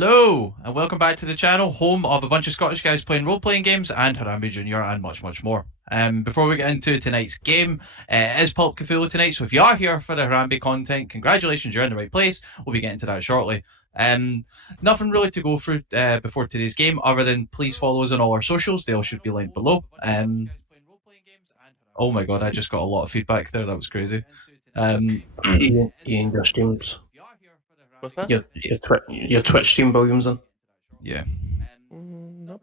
Hello, and welcome back to the channel, home of a bunch of Scottish guys playing role-playing games and Harambe Jr. and much, much more. Before we get into tonight's game, it is Pulp Cthulhu tonight, so if you are here for the Harambe content, congratulations, you're in the right place. We'll be getting to that shortly. Nothing really to go through before today's game, other than please follow us on all our socials. They all should be linked below. Oh my god, I just got a lot of feedback there. That was crazy. You and your streams. What's that? Your Twitch stream volumes in. Yeah. Nope.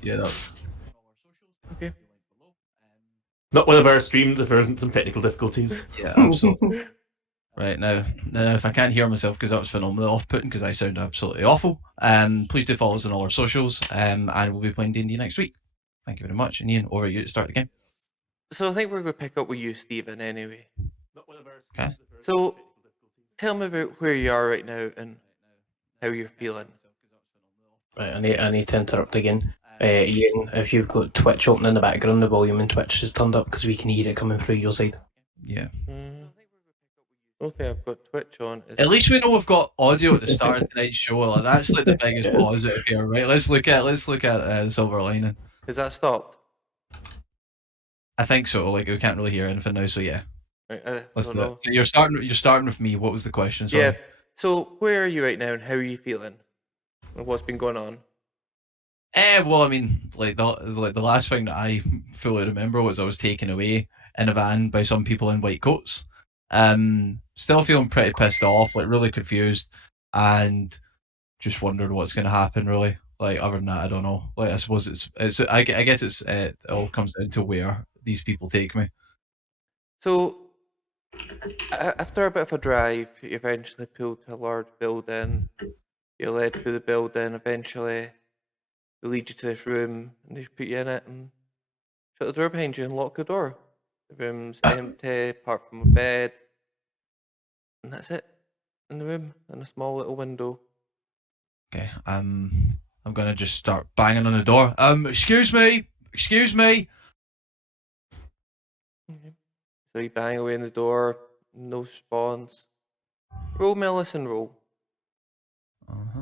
Yeah, that. Okay. Not one of our streams if there isn't some technical difficulties. Yeah, absolutely. Right now, if I can't hear myself because that was phenomenally off-putting because I sound absolutely awful. Please do follow us on all our socials, and we'll be playing D&D next week. Thank you very much, and Ian, over to you to start the game. So I think we're going to pick up with you, Stephen, anyway. Okay. So tell me about where you are right now and how you're feeling. Right, I need to interrupt again. Ian, if you've got Twitch open in the background, the volume in Twitch is turned up because we can hear it coming through your side. Yeah. Okay, I've got Twitch on. At least we know we've got audio at the start of tonight's show. Like, that's like the biggest positive here, right? Let's look at the silver lining. Has that stopped? I think so. Like we can't really hear anything now, so yeah. Right, Let's don't do know. it. So you're starting with me. What was the question? Sorry. Yeah. So where are you right now and how are you feeling? And what's been going on? Well, I mean, like the last thing that I fully remember was I was taken away in a van by some people in white coats. Still feeling pretty pissed off, like really confused, and just wondering what's going to happen. Really, like other than that, I don't know. Like I suppose I guess it all comes down to where these people take me. So after a bit of a drive, you eventually pulled to a large building. You're led through the building. Eventually, they lead you to this room and they put you in it and shut the door behind you and lock the door. The room's empty apart from a bed. And that's it in the room and a small little window. Okay. I'm gonna just start banging on the door. Excuse me. Okay. So you bang away in the door, no response. Roll me a listen roll. Uh-huh.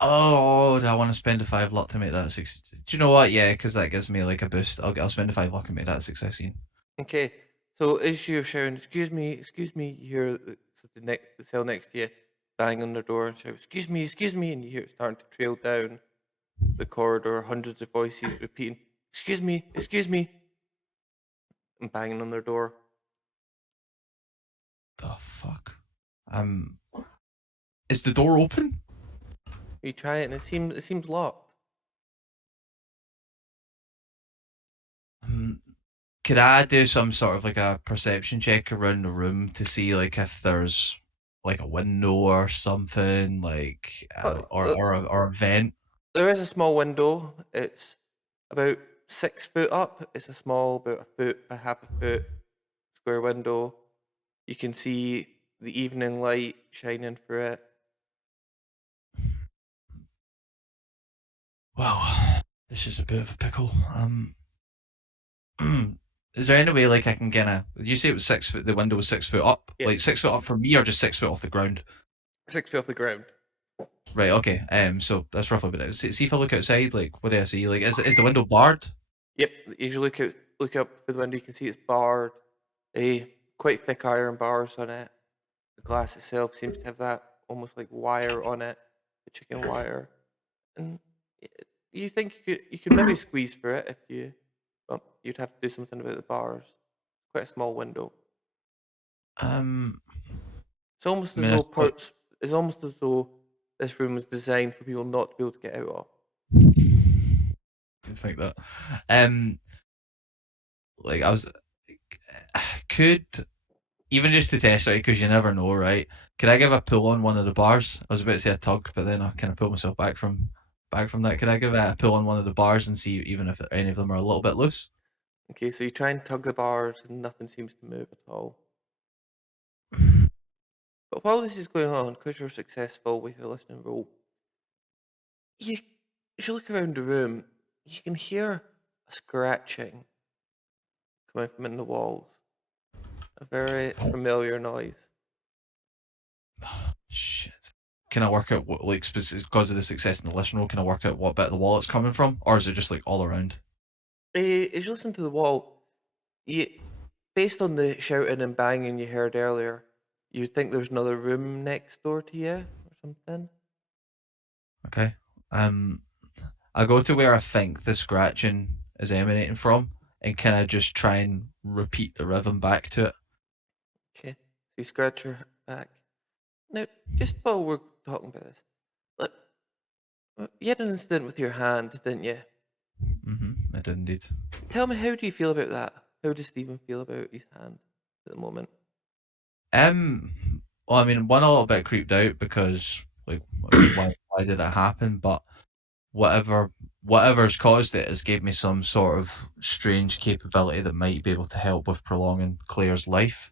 Oh, do I want to spend a 5 luck to make that a 6? Do you know what? Yeah, because that gives me like a boost. I'll spend a 5 luck and make that a success scene. Okay. So as you're shouting, excuse me, you hear the cell next to you bang on the door and shout, excuse me, and you hear it starting to trail down the corridor, hundreds of voices repeating, excuse me, and banging on their door. The fuck? Is the door open? You try it and it seems locked. Could I do some sort of like a perception check around the room to see like if there's like a window or something, like or a vent? There is a small window. It's about 6 foot up. It's a small, about a foot, a half a foot square window. You can see the evening light shining through it. Wow, this is a bit of a pickle. Is there any way like I can kind of? You say it was 6 foot. The window was 6 foot up. Yeah. Like 6 foot up for me, or just 6 foot off the ground? 6 feet off the ground. Right. Okay. So that's roughly what it is. See if I look outside. Like, what do I see? Like, is the window barred? Yep. As you look up through the window, you can see it's barred. Quite thick iron bars on it. The glass itself seems to have that almost like wire on it, the chicken wire. And you think you could maybe squeeze through it if you, well, you'd have to do something about the bars. Quite a small window. It's almost I as mean, though it's almost as though this room was designed for people not to be able to get out of. I think that. Like I was, could even just to test it because you never know, right? Could I give a pull on one of the bars? I was about to say a tug, but then I kind of pulled myself back from that. Could I give a pull on one of the bars and see even if any of them are a little bit loose? Okay, so you try and tug the bars and nothing seems to move at all. But while this is going on, because you're successful with your listening roll, as you look around the room, you can hear a scratching coming from in the walls. A very familiar noise. Shit. Can I work out what, like, because of the success in the listen roll, can I work out what bit of the wall it's coming from? Or is it just, like, all around? As you listen to the wall, based on the shouting and banging you heard earlier, you'd think there's another room next door to you or something. Okay. I go to where I think the scratching is emanating from, and can I just try and repeat the rhythm back to it? Okay. So you scratch your back. Now, just while we're talking about this, look, you had an incident with your hand, didn't you? I did indeed. Tell me, how do you feel about that? How does Stephen feel about his hand at the moment? Well, I mean, one, a little bit creeped out because, like, I mean, why did it happen? But whatever's caused it has gave me some sort of strange capability that might be able to help with prolonging Claire's life.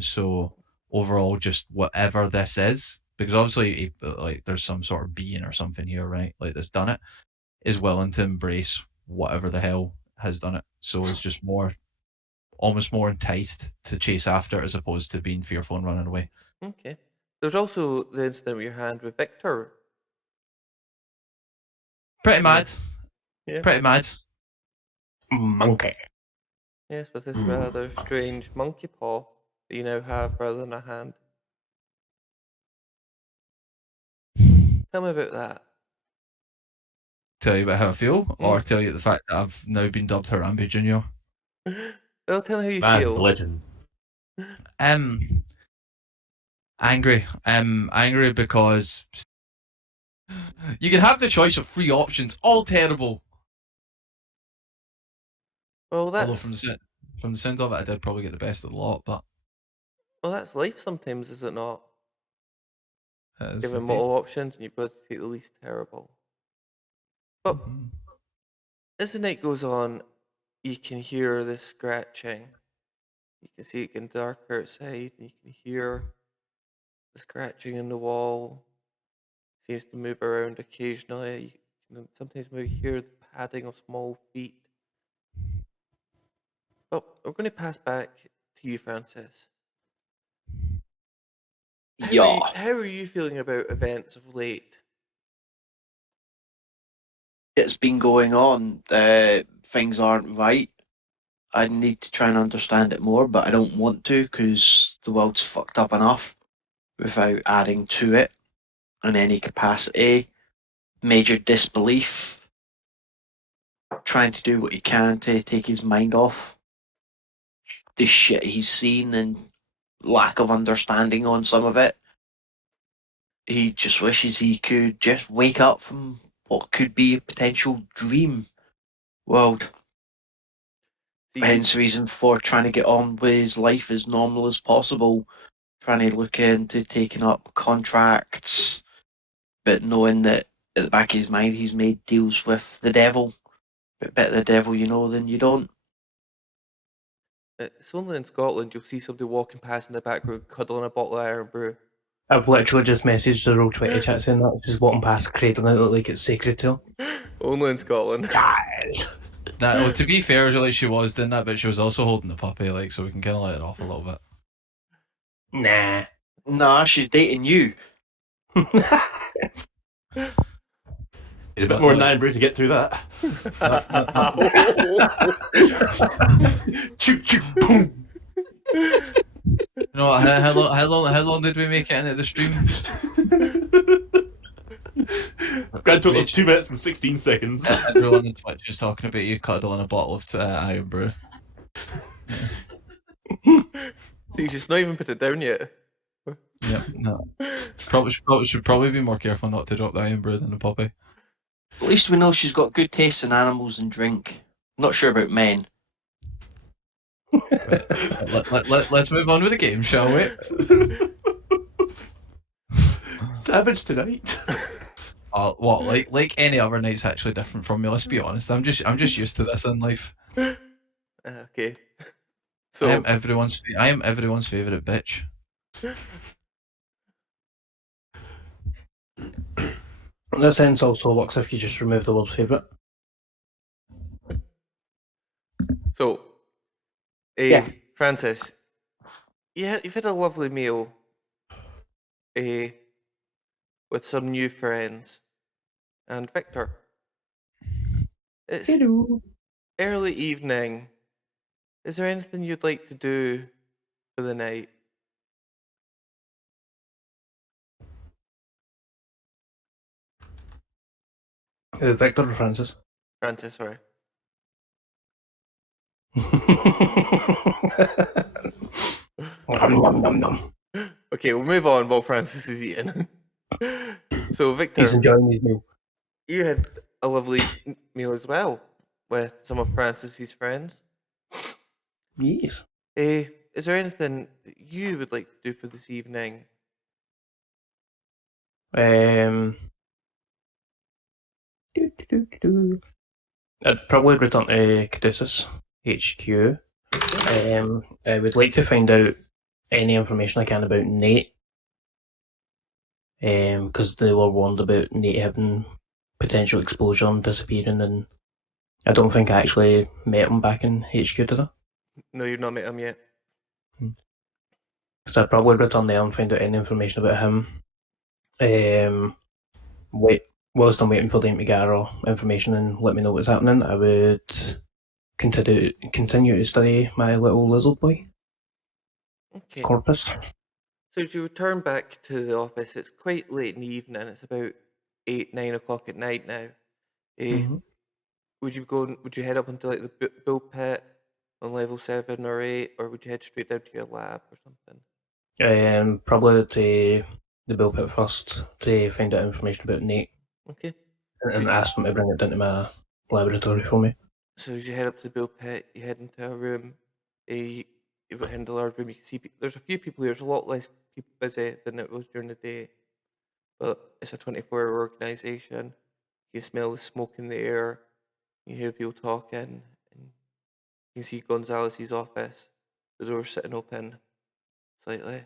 So overall, just whatever this is, because obviously, like, there's some sort of being or something here, right? Like, that's done it, is willing to embrace whatever the hell has done it. So it's just almost more enticed to chase after it as opposed to being fearful and running away. Okay. There's also the incident with your hand with Victor. Pretty mad. Yeah. Pretty mad. Monkey. Yes, with this rather strange monkey paw that you now have rather than a hand. Tell me about that. Tell you about how I feel, or Mm. tell you the fact that I've now been dubbed Harambe Junior. Well, tell me how you Man, feel. legend. Angry. Angry because you can have the choice of 3 options, all terrible. Well, Although that's from the sound of it, I did probably get the best of the lot, but life sometimes, is it not? it is Given indeed. multiple options, and you've got to take the least terrible. But Mhm. as the night goes on, you can hear the scratching. You can see it getting darker outside, and you can hear the scratching in the wall. Seems to move around occasionally. You can sometimes maybe hear the padding of small feet. But we're going to pass back to you, Francis. Yeah, How are you feeling about events of late? it's been going on. Things aren't right. I need to try and understand it more, but I don't want to because the world's fucked up enough without adding to it in any capacity. Major disbelief, trying to do what he can to take his mind off the shit he's seen and lack of understanding on some of it. He just wishes he could just wake up from what could be a potential dream world. See, Hence the reason for trying to get on with his life as normal as possible, trying to look into taking up contracts, but knowing that at the back of his mind he's made deals with the devil. But better the devil you know than you don't. it's only in Scotland you'll see somebody walking past in the background cuddling a bottle of Iron Brew. I've literally just messaged the Roll20 chat saying that, just walking past cradling it like it's sacred to him. Only in Scotland. That, well, to be fair, like, she was doing that, but she was also holding the puppy, like, so we can kind of let it off a little bit. Nah. Nah, she's dating you. Need a bit more than Iron Brew to get through that. Choo choo boom. You know what, how long did we make it into the stream? Grand total of 2 minutes and 16 seconds. Everyone on Twitch is talking about you cuddling a bottle of Iron Brew. So you just not even put it down yet. Yep, no. Should probably be more careful not to drop the Iron Brew than the puppy. At least we know she's got good taste in animals and drink. Not sure about men. Right. Let's move on with the game, shall we? Savage tonight. What, like any other night's actually different from me. Let's be honest. I'm just used to this in life. Okay. I So am everyone's favorite bitch. This sentence also works if you just remove the word favourite. So Yeah. Francis, you've had a lovely meal with some new friends. And Victor, it's Hello. early evening. Is there anything you'd like to do for the night? Victor or Francis? Francis, sorry. Nom, nom, nom. Okay, we'll move on while Francis is eating. So, He's Victor, enjoying his meal. you had a lovely meal as well with some of Francis's friends. Yes. Is there anything that you would like to do for this evening? I'd probably return to Caduceus HQ. I would like to find out any information I can about Nate. Because they were warned about Nate having potential exposure and disappearing, and I don't think I actually met him back in HQ, did I? No, you've not met him yet. So I'd probably return there and find out any information about him. Whilst I'm waiting for them to gather information and let me know what's happening, I would continue to study my little lizard boy, Okay. Corpus. So as you return back to the office, it's quite late in the evening. It's about 8, 9 o'clock at night now. Mhm. Would you head up into like the bull pit on level 7 or 8, or would you head straight down to your lab or something? Probably to the Bill Pit first to find out information about Nate Okay. and ask them to bring it down to my laboratory for me. So as you head up to the bull pit, you head into a room. You head into a large room. You can see there's a few people here. There's a lot less people busy than it was during the day, but it's a 24-hour organization. You smell the smoke in the air. You hear people talking, and you can see Gonzalez's office. The door's sitting open slightly.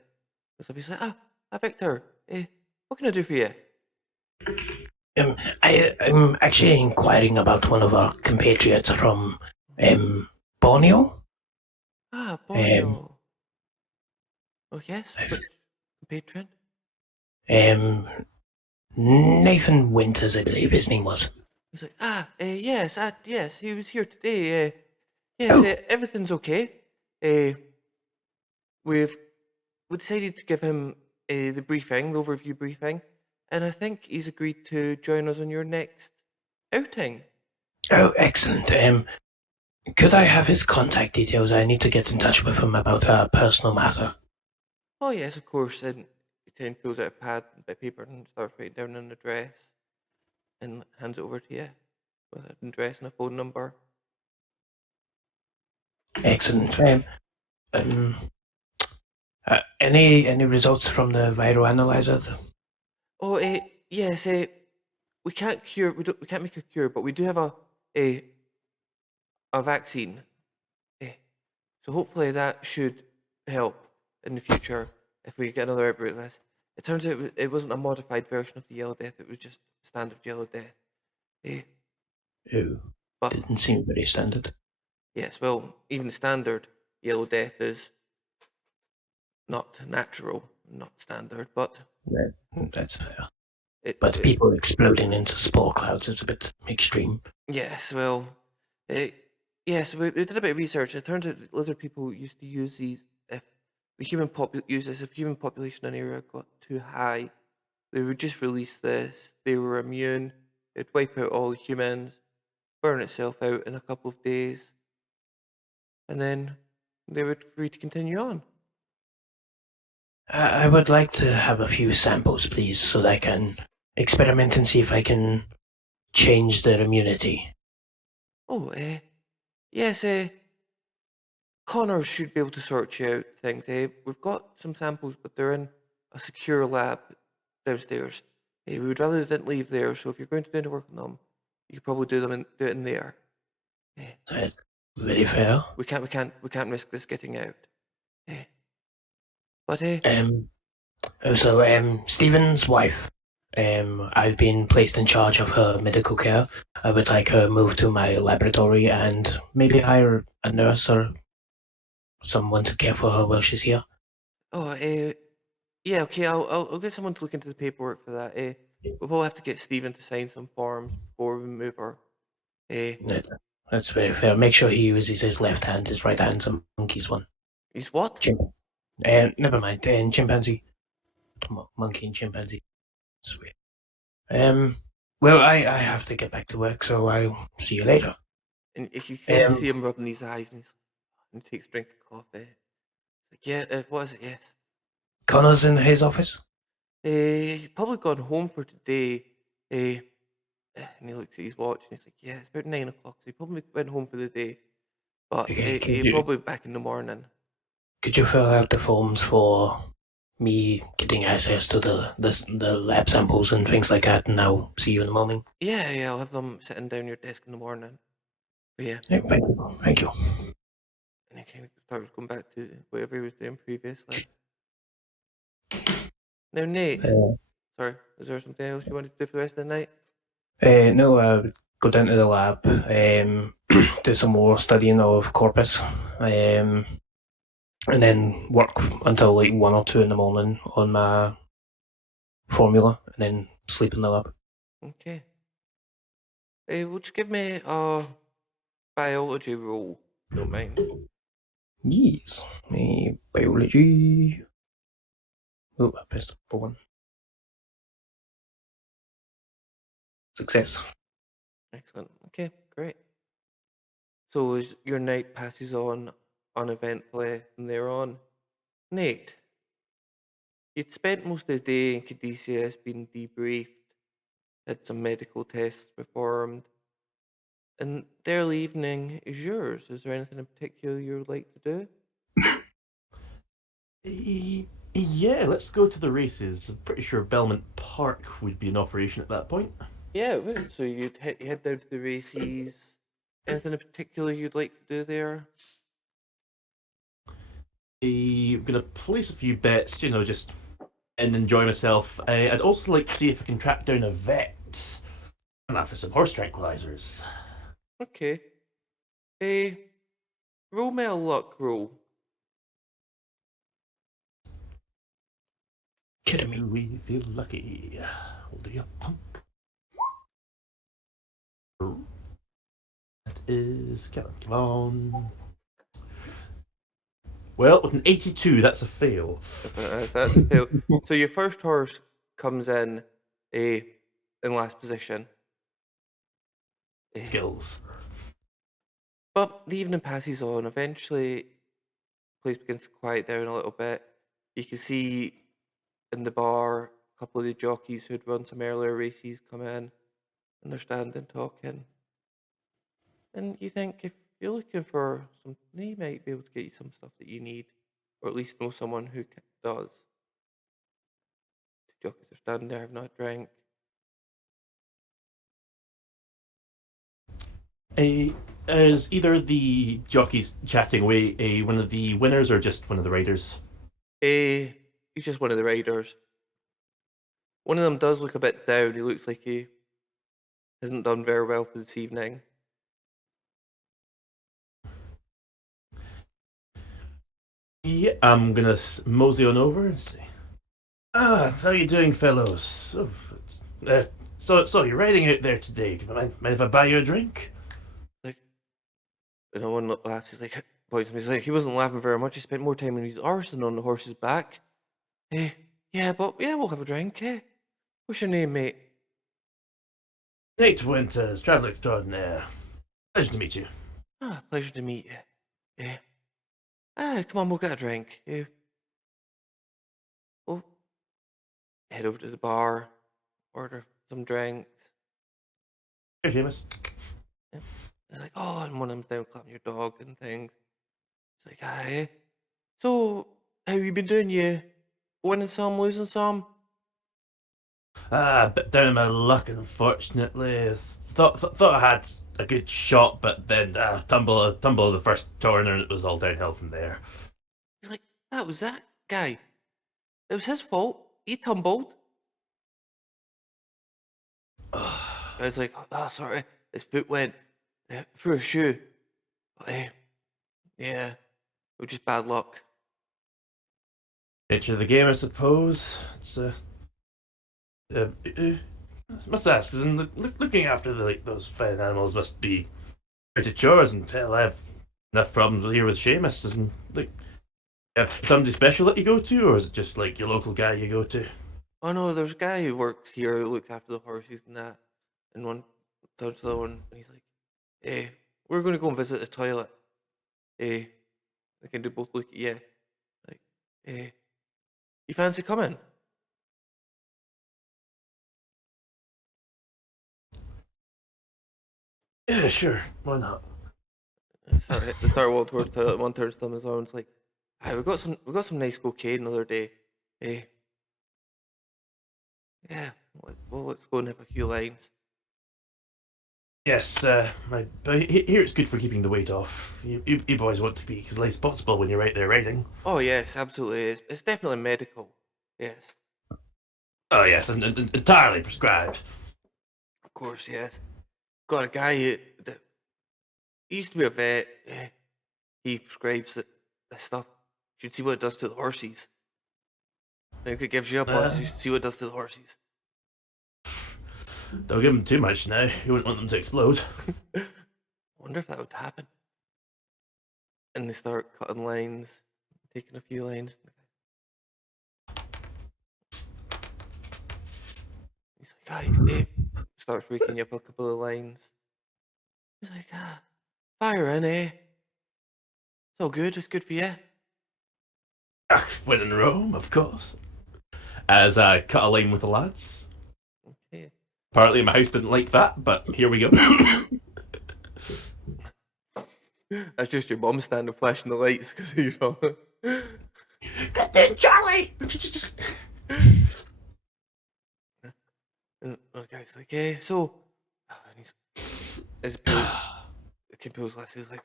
So he's like, Victor, what can I do for you? I'm actually inquiring about one of our compatriots from Borneo. Borneo. Oh, yes, which patron? Nathan Winters, I believe his name was. He's like, yes, he was here today. Yes, everything's okay. We decided to give him the overview briefing, and I think he's agreed to join us on your next outing. Oh, excellent. Could I have his contact details? I need to get in touch with him about a personal matter. Oh, yes, of course. And he pulls out a pad and bit of paper and starts writing down an address and hands it over to you with an address and a phone number. Excellent. Any results from the viral analyzer? Oh, yes. We can't cure. We can't make a cure, but we do have a vaccine. So hopefully that should help in the future if we get another outbreak like this. It turns out it wasn't a modified version of the Yellow Death. It was just standard Yellow Death. Oh, But didn't seem very standard. yes, well, even standard Yellow Death is not natural, not standard, but That's fair. But people exploding into spore clouds is a bit extreme. Yes, well, yes, we did a bit of research. It turns out that lizard people used to use these if the human population in an area got too high. They would just release this. They were immune. It'd wipe out all the humans, burn itself out in a couple of days, and then they would free to continue on. I would like to have a few samples, please, so that I can experiment and see if I can change their immunity. Oh, yes, Connor should be able to sort you out things. We've got some samples, but they're in a secure lab downstairs. We would rather they didn't leave there, so if you're going to do any work on them, you could probably do it in there. That's very fair. We can't risk this getting out. But Also, Stephen's wife. I've been placed in charge of her medical care. I would like her moved to my laboratory and maybe hire a nurse or someone to care for her while she's here. Oh, yeah, okay, I'll get someone to look into the paperwork for that. We'll have to get Stephen to sign some forms before we move her. That's very fair. Make sure he uses his left hand. His right hand's a monkey's one. He's what? Never mind. Chimpanzee. Monkey and chimpanzee. Sweet. Well, I have to get back to work, so I'll see you later. And if you can see him rubbing his eyes and he takes a drink of coffee. It's like, yeah, what is it? Yes. Connor's in his office? He's probably gone home for today. And he looks at his watch and he's like, yeah, it's about 9 o'clock. So he probably went home for the day. But Okay, he'll probably be back in the morning. Could you fill out the forms for me getting access to the lab samples and things like that, and I'll see you in the morning? Yeah, I'll have them sitting down your desk in the morning. But yeah. Thank you. And he kind of starts going back to whatever he was doing previously. Now, Nate, sorry, is there something else you wanted to do for the rest of the night? No, go down to the lab, do some more studying of corpus, and then work until like 1 or 2 in the morning on my formula, and then sleep in the lab. Okay. Would you give me a biology roll, if you don't mind? Yes, biology. Oh, I pressed the one. Success. Excellent. Okay, great. So as your night passes on uneventfully from there on, Nate, you'd spent most of the day in Caduceus being debriefed, had some medical tests performed, and the early evening is yours. Is there anything in particular you would like to do? Yeah, let's go to the races. I'm pretty sure Belmont Park would be in operation at that point. Yeah, it would. So you'd head down to the races. Anything in particular you'd like to do there? I'm going to place a few bets, just and enjoy myself. I'd also like to see if I can track down a vet. I'm after some horse tranquilizers. Okay. Roll me a luck roll. Kidding me. Do we feel lucky? We'll do a punk. That is... Come on. Well, with an 82, that's a fail. That's a fail. So your first horse comes in last position. Skills. But the evening passes on. Eventually, the place begins to quiet down a little bit. You can see in the bar a couple of the jockeys who'd run some earlier races come in, and they're standing talking. And you think if you're looking for something, they might be able to get you some stuff that you need, or at least know someone who does. The jockeys are standing there, have not drank. Is either the jockeys chatting away one of the winners or just one of the riders? He's just one of the riders. One of them does look a bit down. He looks like he hasn't done very well for this evening. Yeah, I'm gonna mosey on over and say, how you doing, fellows? So you're riding out there today. Mind if I buy you a drink? Like, and no one laughs. He's like, points to me. He's like, he wasn't laughing very much. He spent more time on his arse than on the horse's back. Yeah, we'll have a drink. What's your name, mate? Nate Winters, traveller extraordinaire. Pleasure to meet you. Pleasure to meet you. Come on, we'll get a drink. We'll head over to the bar, order some drinks. Here, Seamus. Yeah. They're like, oh, and one of them's down clapping your dog and things. It's like, aye. So, how you been doing? You winning some, losing some? A bit down in my luck, unfortunately. Thought I had a good shot, but then tumble of the first corner, and it was all downhill from there. He's like, that was that guy. It was his fault. He tumbled. I was like, oh, sorry. His foot went through a shoe. But, yeah. It was just bad luck. Nature of the game, I suppose. It's must ask, because looking after those fine animals must be pretty chores, and hell, I have enough problems here with Seamus. Isn't like somebody special that you go to, or is it just like your local guy you go to? Oh no, there's a guy who works here who looks after the horses and that. And one turns to the other one and he's like, "Hey, we're going to go and visit the toilet. Hey, they can do both look at you. Like, hey, you fancy coming?" Yeah, sure. Why not? They start walking towards the toilet. One turns to them and the other one's like, "Hey, we got some nice cocaine the other day. Hey, yeah, well, let's go and have a few lines." Yes, here it's good for keeping the weight off. You boys want to be as light as possible when you're out there riding. Oh yes, absolutely. It's definitely medical. Yes, Oh yes, and entirely prescribed. of course. Yes, got a guy that he used to be a vet. He prescribes this stuff. You should see what it does to the horses. I think it gives you a buzz. You should see what it does to the horses. Don't give them too much now. You wouldn't want them to explode. I wonder if that would happen. And they start cutting lines, taking a few lines. He's like, "Hey," starts raking you up a couple of lines. He's like, "Fire in, eh? It's all good. It's good for you." When in Rome, of course. As I cut a line with the lads. Okay. Apparently my house didn't like that, but here we go. That's just your mum standing flashing the lights because you're not. Get in, Charlie! And the guy's like, "Hey, so," and as Kim Peele's glasses, like,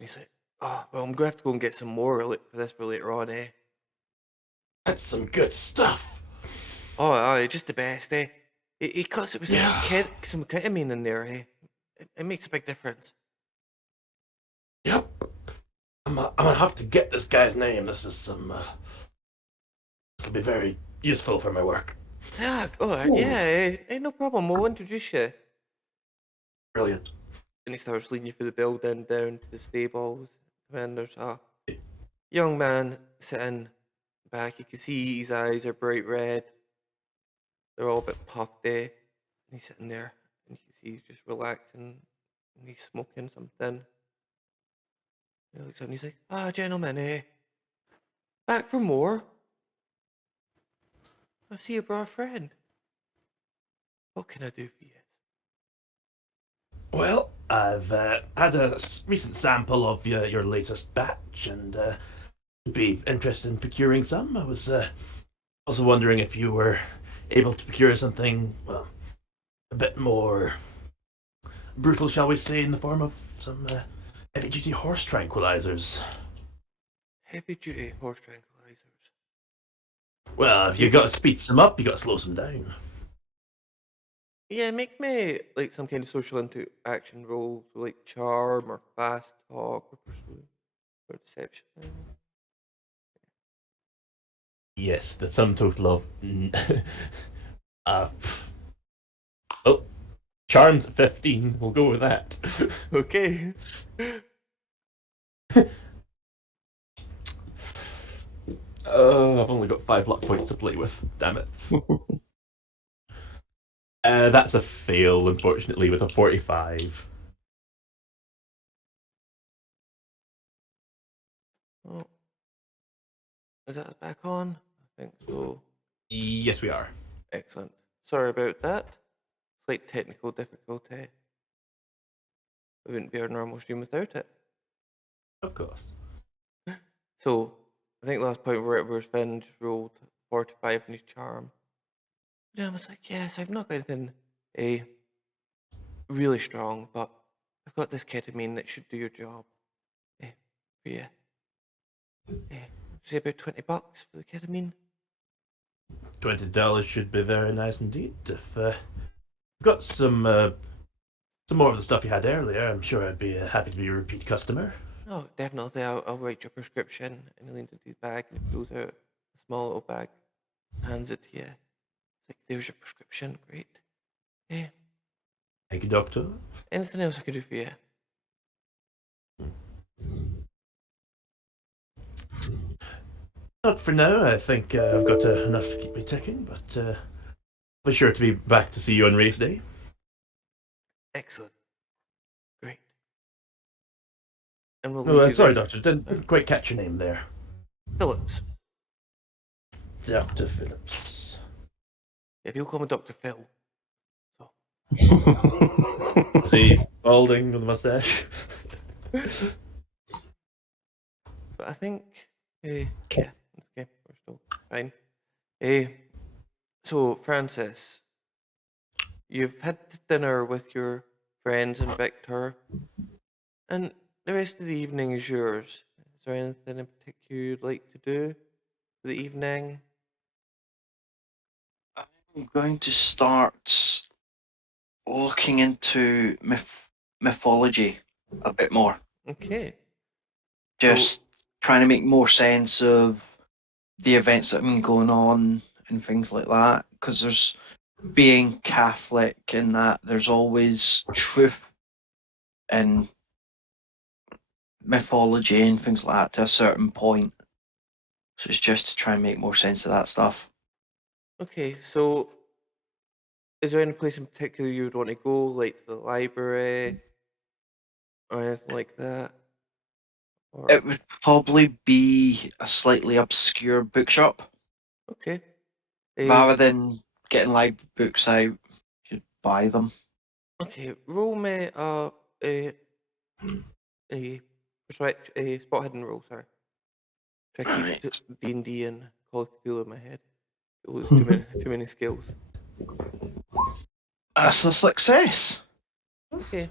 he's like, "Oh, well, I'm gonna have to go and get some more for this for later on, eh?" That's some good stuff. Oh, just the best, eh? He cuts it with Yeah. some ketamine in there, eh? It makes a big difference. Yep. I'm gonna have to get this guy's name. This is some. This will be very useful for my work. Yeah, Ooh. yeah, no problem. We'll introduce you. Brilliant. And he starts leading you through the building down to the stables. And there's a young man sitting back. You can see his eyes are bright red. They're all a bit puffed, eh? And he's sitting there, and you can see he's just relaxing, and he's smoking something. He looks up and he's like, "Gentlemen, back for more? I see you brought a friend. What can I do for you?" Well, I've had a recent sample of your latest batch, and would be interested in procuring some. I was also wondering if you were able to procure something, well, a bit more brutal, shall we say, in the form of some heavy-duty horse tranquilizers. Heavy-duty horse tranquilizers. Well, if you got to speed them up, you got to slow them down. Yeah, make me like some kind of social interaction roll, so like charm or fast talk or persuasion or deception. Yes, the sum total of oh, charms at 15. We'll go with that. Okay. I've only got 5 luck points to play with. Damn it. That's a fail, unfortunately, with a 45. Oh, is that back on? I think so. Yes, we are. Excellent. Sorry about that. Slight technical difficulty. We wouldn't be our normal stream without it. Of course. So, I think the last point we're at was Finn just rolled 45 in his charm. And I was like, "Yes, I've not got anything really strong, but I've got this ketamine that should do your job. For you. Say about $20 for the ketamine." $20 should be very nice indeed. If you've got some more of the stuff you had earlier, I'm sure I'd be happy to be a repeat customer. Oh, definitely. I'll write your prescription. And he leans into his bag and he pulls out a small little bag, hands it to you. It's like, there's your prescription. Great. Yeah. Thank you, Doctor. Anything else I could do for you? Not for now. I think I've got enough to keep me ticking, but I'll be sure to be back to see you on race day. Excellent. Great. And we'll Oh, leave you sorry, there. Doctor. Didn't quite catch your name there. Phillips. Dr. Phillips. Yeah, people call me Dr. Phil. Is he balding with a mustache? But I think, yeah, Okay. it's okay. We're still fine. So, Francis, you've had dinner with your friends and Victor, and the rest of the evening is yours. Is there anything in particular you'd like to do for the evening? I'm going to start looking into mythology a bit more. Okay. Just trying to make more sense of the events that have been going on and things like that. Because there's being Catholic and that there's always truth in mythology and things like that to a certain point. So it's just to try and make more sense of that stuff. Okay, so is there any place in particular you would want to go, like to the library or anything like that? Or It would probably be a slightly obscure bookshop. okay. Rather than getting live books out, you buy them. Okay, roll me a spot hidden roll, sorry. Try to keep Right. D&D and Call of Cthulhu in my head. It lose too many skills. That's a success. Okay.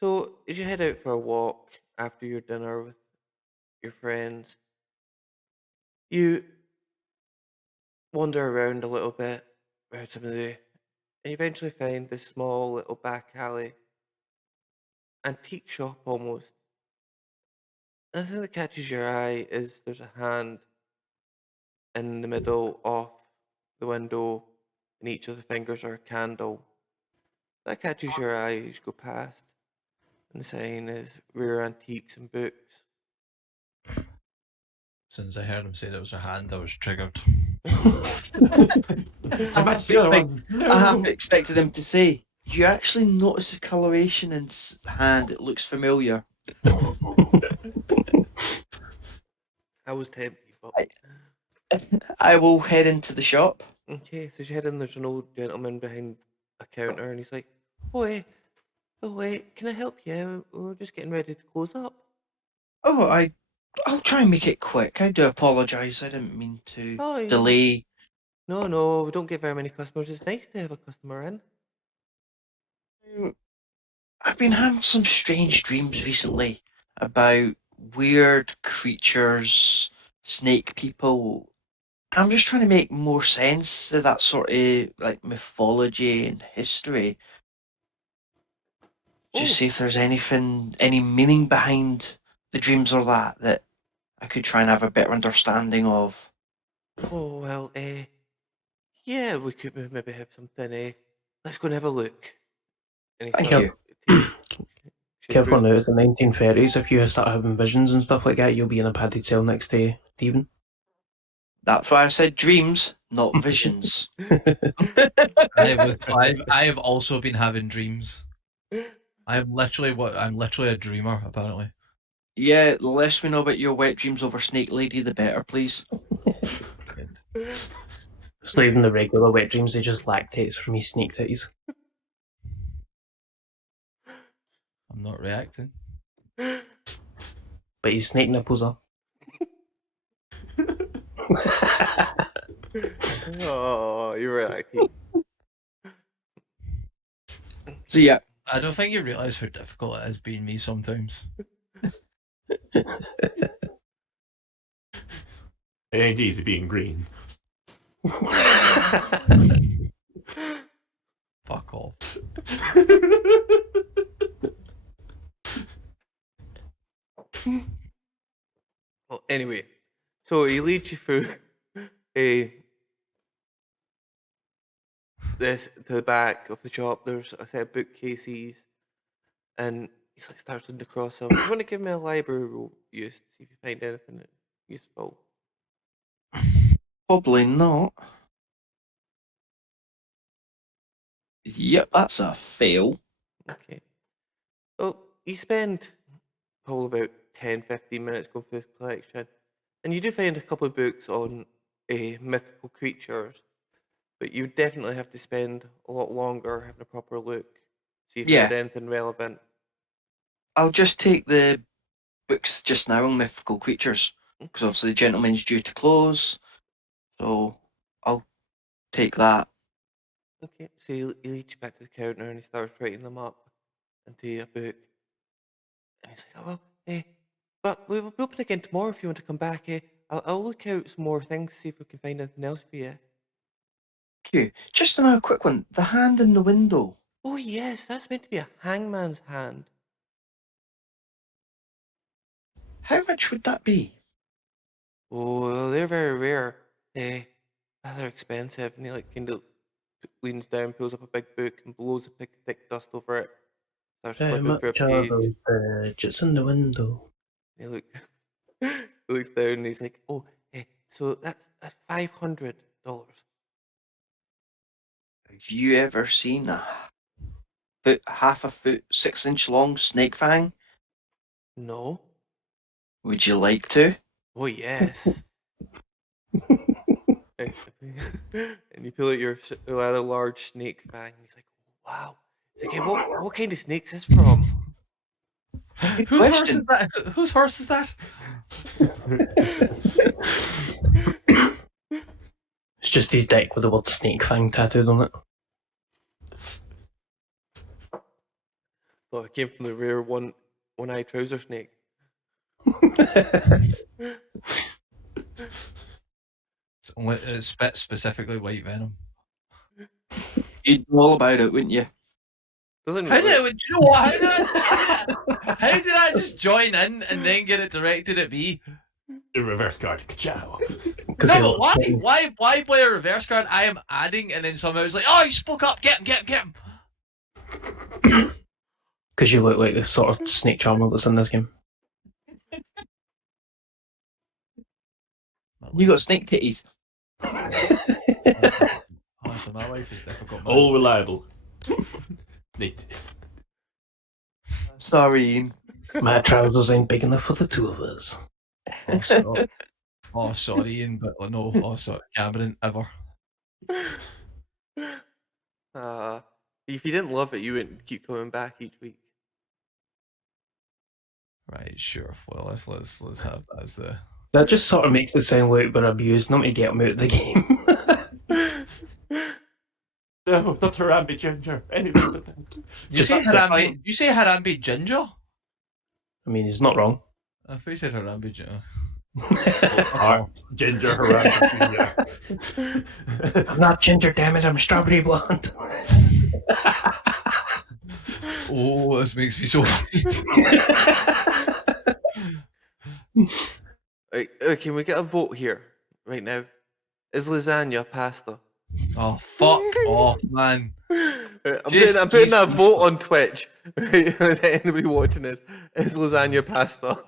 So as you head out for a walk after your dinner with your friends, you wander around a little bit around some of the and you eventually find this small little back alley, antique shop almost. And the thing that catches your eye is there's a hand in the middle of the window, and each of the fingers are a candle. That catches your eye as you go past, and the sign is Rare Antiques and Books. Since I heard him say that was a hand, I was triggered. That's the other one. I half No. expected him to say, "You actually notice the coloration in hand? It looks familiar." I was tempted, but I will head into the shop. okay. So as you head in, there's an old gentleman behind a counter, and he's like, "Oi, can I help you? We're just getting ready to close up." Oh, I'll try and make it quick. I do apologise. I didn't mean to Oh, delay. no, we don't get very many customers. It's nice to have a customer in. I've been having some strange dreams recently about weird creatures, snake people. I'm just trying to make more sense of that sort of like mythology and history. Just Oh, see if there's any meaning behind the dreams or that I could try and have a better understanding of. oh well, yeah, we could maybe have something. Let's go and have a look. And he Thank starts you. Careful now, it's the 1930s. If you start having visions and stuff like that, you'll be in a padded cell next to Stephen. That's why I said dreams, not visions. I have also been having dreams. I'm literally a dreamer, apparently. Yeah, the less we know about your wet dreams over Snake Lady, the better, please. It's not even the regular wet dreams, they just lactates from his snake titties. I'm not reacting. But his snake nipples are. Oh, you're right. So yeah, I don't think you realise how difficult it is being me sometimes. It ain't easy being green. Fuck off. Well, anyway, so he leads you through this to the back of the shop. There's a set of bookcases, and he's like starts looking across them. You want to give me a library roll use to see if you find anything useful? Probably not. Yep, that's a fail. Okay. Well, you spend probably about 10-15 minutes going through this collection, and you do find a couple of books on mythical creatures, but you definitely have to spend a lot longer having a proper look, see if you Yeah. find anything relevant. I'll just take the books just now on mythical creatures, because obviously the gentleman's due to close, so I'll take that. Okay, so he leads you back to the counter and he starts writing them up into a book. And he's like, oh, well, but we'll be open again tomorrow if you want to come back. I'll look out some more things, see if we can find anything else for you. Okay, just another quick one. The hand in the window. Oh, yes, that's meant to be a hangman's hand. How much would that be? Oh, well, they're very rare. Rather expensive. And he like kind of leans down, pulls up a big book and blows a big thick dust over it. Starts How flipping through a much are page. those birds in the window? He looks down and he's like, "Oh, so that's $500." Have you ever seen a half a foot, 6-inch long snake fang? No. Would you like to? Oh yes. And you pull out your rather large snake fang. He's like, "Wow." It's like, "Hey, what kind of snake's this from?" Good Whose horse is question. that? Whose horse is that? It's just his deck with the word snake fang tattooed on it. Oh, it came from the rare one-eyed trouser snake. It's specifically white venom. You'd know all about it, wouldn't you? Doesn't How really. did do you know what? How did I just join in and then get it directed at me? The reverse card. Ciao. No, but why play a reverse card? I am adding, and then somehow it's like, oh, you spoke up. Get him. Because you look like the sort of snake charmer that's in this game. You got snake titties. Honestly, my life is difficult. Man. All reliable. Neat. Sorry, Ian. My trousers ain't big enough for the two of us. Oh, sorry, Ian, but no. Oh, sorry, Cameron, ever. If you didn't love it, you wouldn't keep coming back each week. Right, sure. Well, let's have that as the. That just sort of makes it sound like we're abused, not to get him out of the game. No, not Harambe Ginger. Anything but that. You say Harambe Ginger? I mean, he's not wrong. I thought you said Harambe Ginger. Ginger Harambe Jr. I'm not ginger, damn it, I'm strawberry blonde. Oh, this makes me so Right, can we get a vote here right now? Is lasagna pasta? Oh, fuck off, man. I'm Just putting keep- a vote on Twitch. Right, anybody watching this, is lasagna pasta?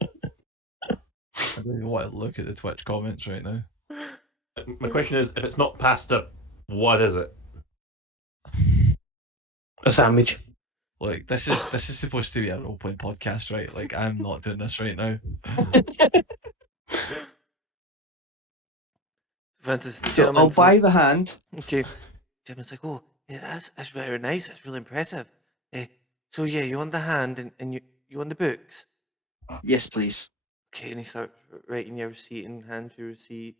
I don't even want to look at the Twitch comments right now. My question is, if it's not pasta, what is it? A sandwich. Like, this is supposed to be a role-playing podcast, right? Like, I'm not doing this right now. Francis, the So I'll gentleman's buy like, the hand. okay. Gentleman's like, oh, yeah, that's very nice. That's really impressive. So yeah, you want the hand and you want the books? Yes, please. Okay, and he starts writing your receipt and hands you a receipt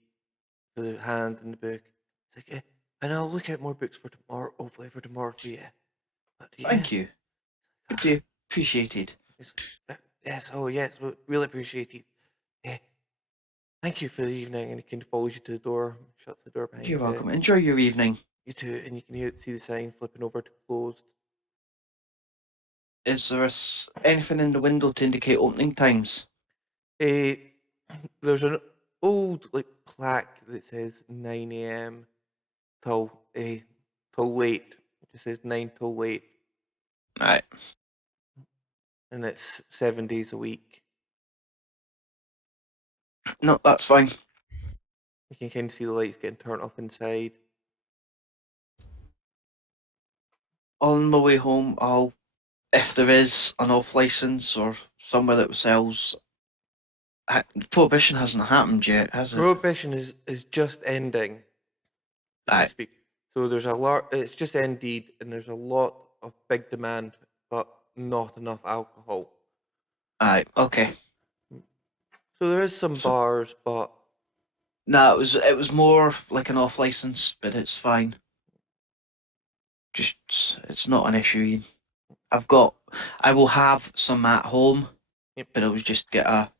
for the hand and the book. It's like, and I'll look out more books for tomorrow, hopefully for tomorrow for you. But, yeah. Thank you. Could be appreciated. Yes, oh yes, really appreciated. Thank you for the evening, and he kind of follows you to the door, shuts the door behind you. You're welcome. Enjoy your evening. You too, and you can see the sign flipping over to closed. is there anything in the window to indicate opening times? There's an old plaque that says 9 a.m. till late. It just says 9 till late, Right. and it's 7 days a week. No, that's fine. You can kind of see the lights getting turned off inside. On my way home, if there is an off license or somewhere that sells, prohibition hasn't happened yet, has it? Prohibition is just ending as we Aye. speak. So there's a lot. It's just ended, and there's a lot of big demand, but not enough alcohol. Aye. Okay. So there is some So, bars, but no, it was more like an off license, but it's fine. Just it's not an issue. Ian. I will have some at home, yep. but I will just get a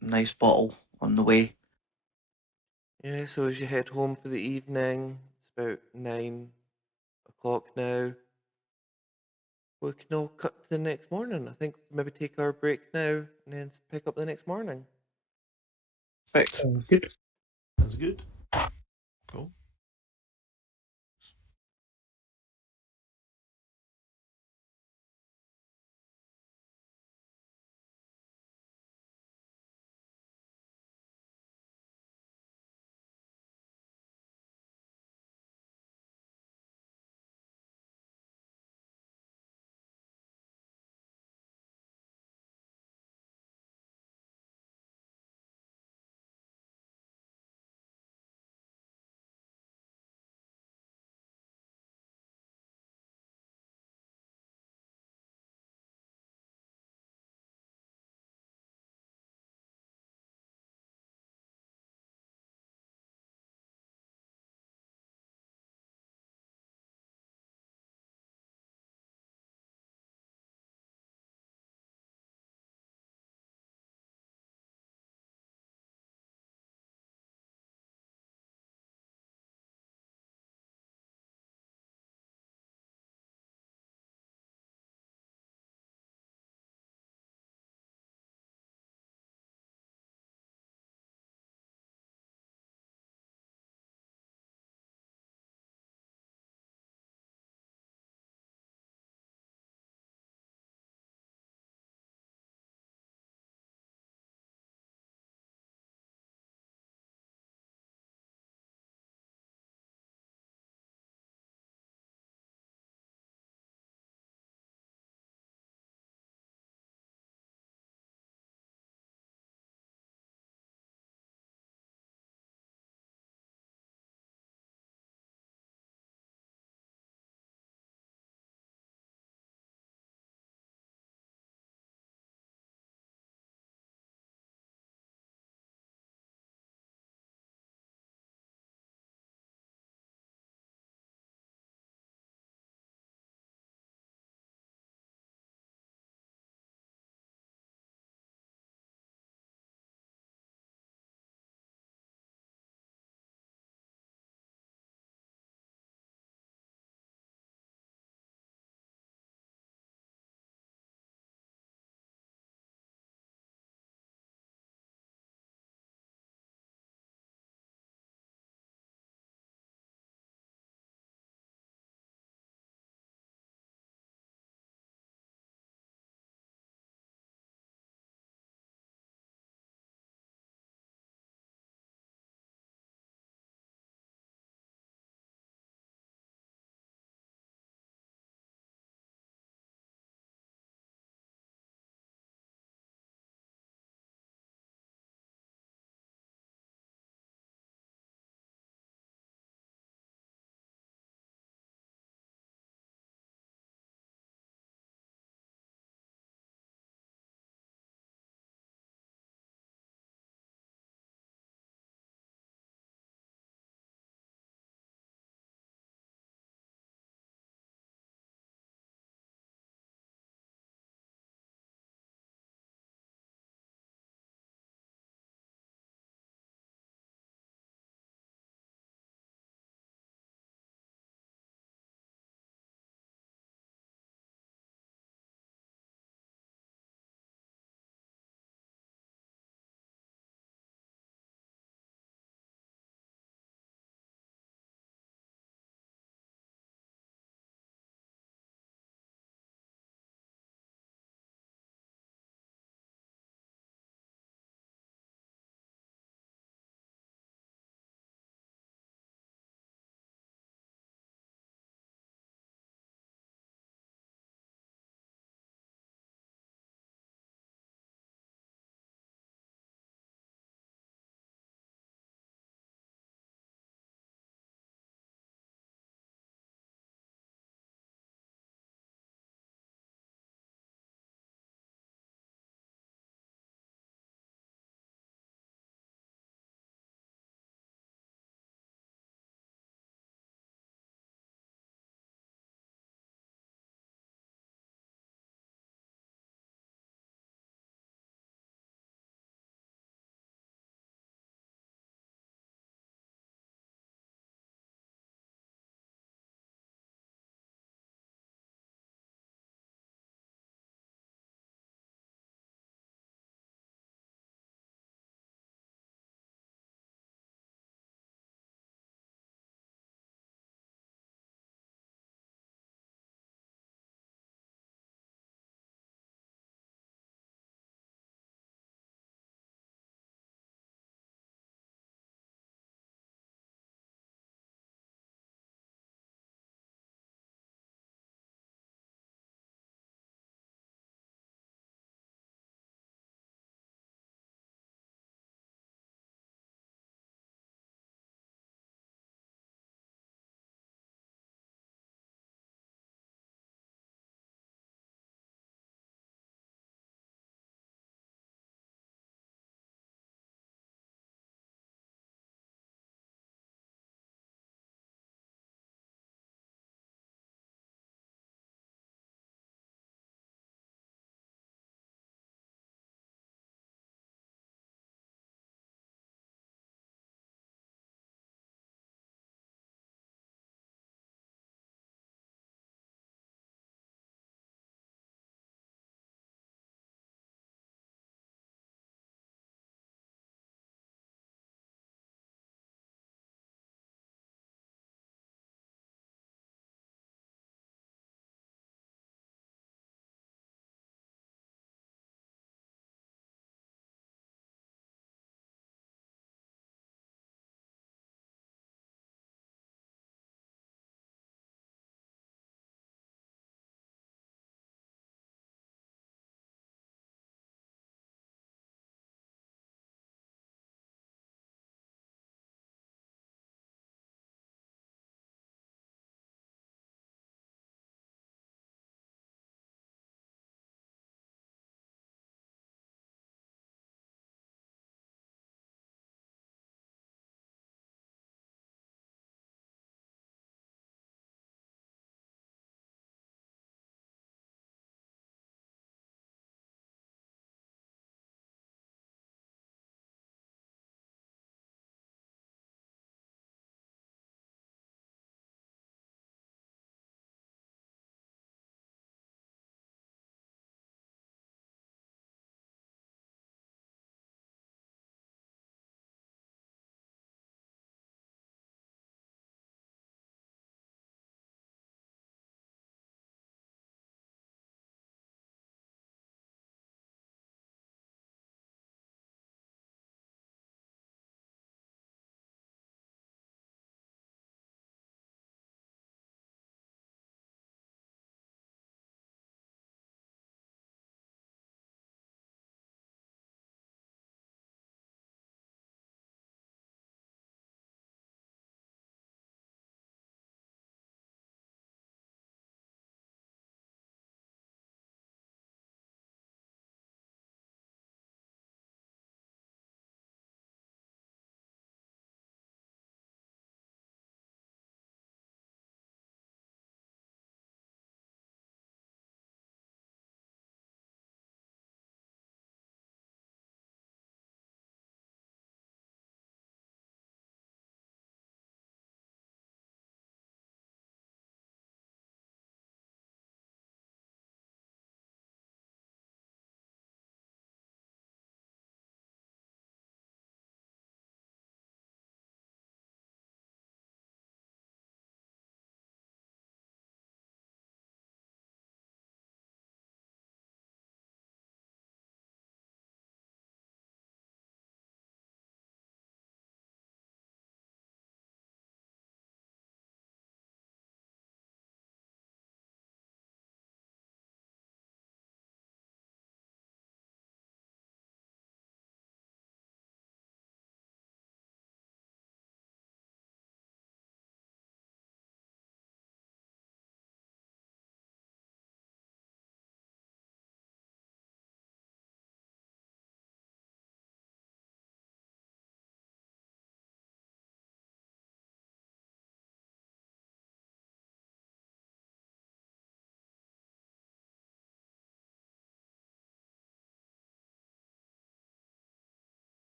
nice bottle on the way. Yeah. So as you head home for the evening, it's about 9 o'clock now. We can all cut to the next morning. I think maybe take our break now and then pick up the next morning. Perfect. Sounds good. That's good. Cool.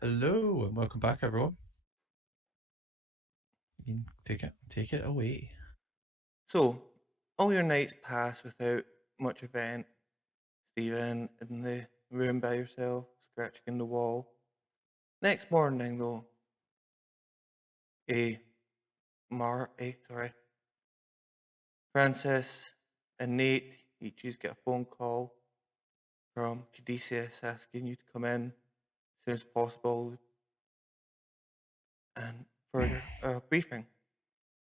Hello and welcome back, everyone. You can take it away. So, all your nights pass without much event. Stephen in the room by yourself, scratching in the wall. Next morning, though, Francis and Nate each get a phone call from Caduceus asking you to come in as soon as possible and for a briefing.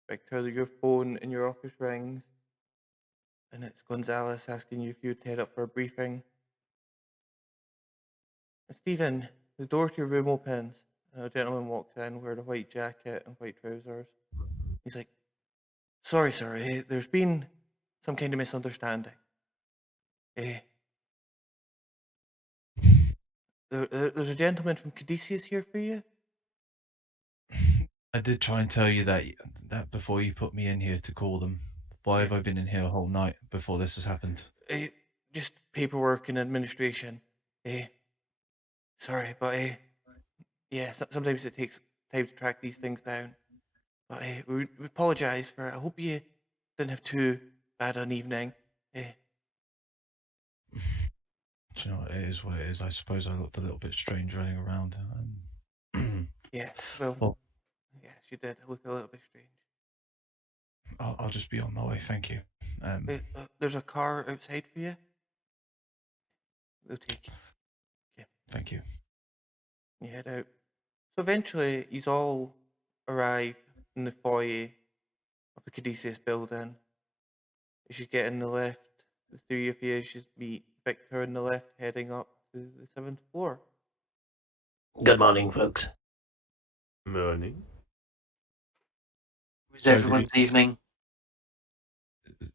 Victor, your phone in your office rings, and it's Gonzalez asking you if you'd head up for a briefing. And Stephen, the door to your room opens, and a gentleman walks in wearing a white jacket and white trousers. He's like, "Sorry, sir, there's been some kind of misunderstanding. Eh, there's a gentleman from Caduceus here for you." I did try and tell you that before you put me in here to call them. Why have I been in here a whole night before this has happened? Just paperwork and administration. Sorry, but yeah, sometimes it takes time to track these things down. But we apologise for it. I hope you didn't have too bad an evening. Do you know, it is what it is. I suppose I looked a little bit strange running around. Yes, well, Well, yes, you did look a little bit strange. I'll just be on my way, thank you. There's a car outside for you. They'll take you. Thank you. You head out. So eventually, you all arrive in the foyer of the Caduceus building. As you get in the lift, the three of you just meet Victor in the lift heading up to the 7th floor. Good morning, folks. Morning. It was Sorry, everyone's evening.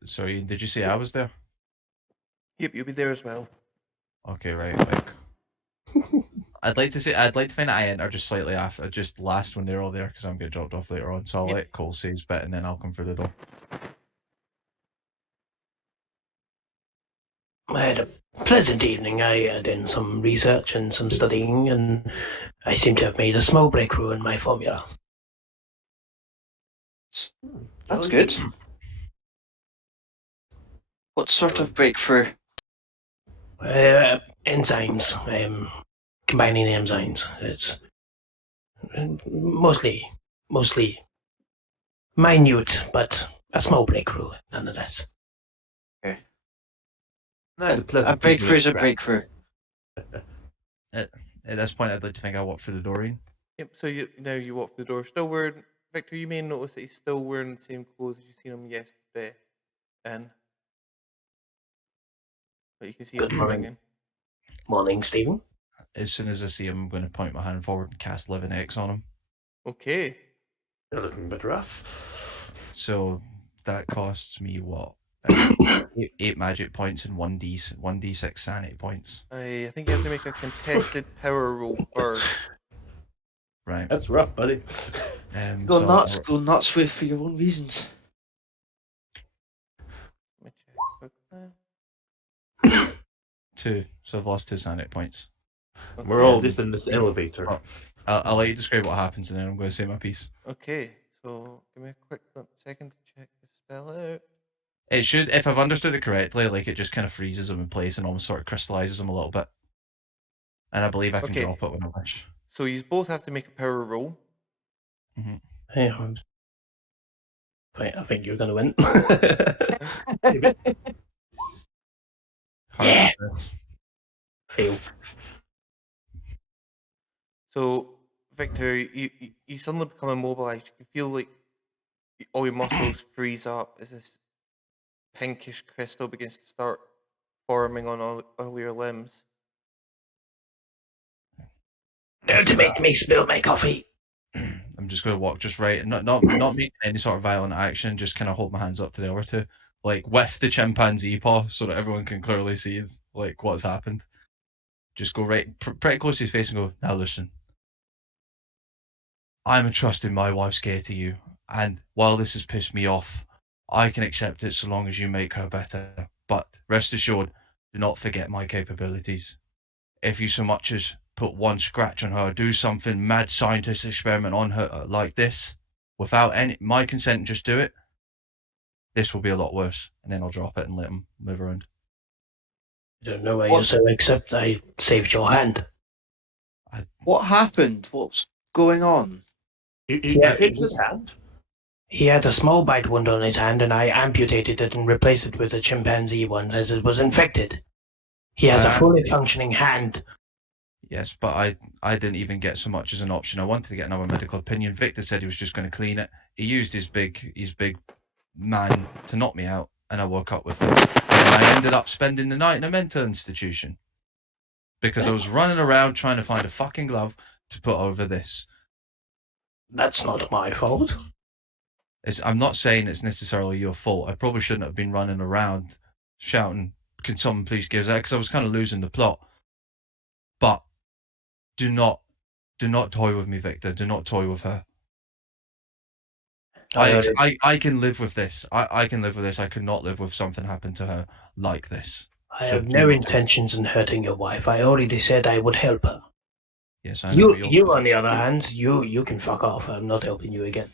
Sorry, did you say I was there? Yep, you'll be there as well. Okay, right. Like, I'd like to find out I enter just slightly after, just last when they're all there, because I'm getting dropped off later on. So I'll Yep. let Cole say his bit, and then I'll come through the door. I had a pleasant evening. I did some research and some studying, and I seem to have made a small breakthrough in my formula. That's Jolly good. What sort of breakthrough? Enzymes, combining enzymes. It's mostly minute, but a small breakthrough nonetheless. A breakthrough's a breakthrough. At this point, I'd like to think I walk through the door in. Yep, so now you walk through the door. Still wearing, Victor, you may notice that he's still wearing the same clothes as you seen him yesterday. But you can see Good him morning. swinging. Morning, Stephen. As soon as I see him, I'm going to point my hand forward and cast Living X on him. Okay. You're looking a bit rough. So that costs me what? 8 magic points and 1d6 sanity points. I think you have to make a contested power roll first. Right. That's rough, buddy. Go So nuts for your own reasons. Let me check quickly. 2. So I've lost 2 sanity points. We're all just in this elevator. Oh. I'll let you describe what happens, and then I'm going to say my piece. Okay, so give me a quick second to check the spell out. It should, if I've understood it correctly, like it just kind of freezes them in place and almost sort of crystallizes them a little bit. And I believe I can Okay. drop it when I wish. So you both have to make a power roll. Hey, I think you're going to win. Yeah. Fail. So, Victor, you suddenly become immobilized. You can feel like all your muscles freeze up as this pinkish crystal begins to start forming on all your limbs. Don't make me spill my coffee. I'm just going to walk just right, not making any sort of violent action, just kind of hold my hands up to the other two, like with the chimpanzee paw, so that everyone can clearly see like what's happened. Just go right, pretty close to his face, and go, "Now listen. I'm entrusting my wife's care to you, and while this has pissed me off, I can accept it so long as you make her better. But rest assured, do not forget my capabilities. If you so much as put one scratch on her, do something mad scientist experiment on her like this, without my consent, just do it, this will be a lot worse. And then I'll drop it and let him move around. I don't know why you're so except I saved your hand. What happened? What's going on? You fixed his hand? He had a small bite wound on his hand, and I amputated it and replaced it with a chimpanzee one as it was infected. He has a fully functioning hand. Yes, but I didn't even get so much as an option. I wanted to get another medical opinion. Victor said he was just going to clean it. He used his big man to knock me out, and I woke up with this. And I ended up spending the night in a mental institution because I was running around trying to find a fucking glove to put over this. That's not my fault. I'm not saying it's necessarily your fault. I probably shouldn't have been running around shouting, "Can someone please give us that?" Because I was kind of losing the plot. But do not toy with me, Victor. Do not toy with her. I can live with this. I can live with this. I could not live with something happen to her like this. I have no intentions in hurting your wife. I already said I would help her. Yes, I know. You on the other hand, you can fuck off. I'm not helping you again.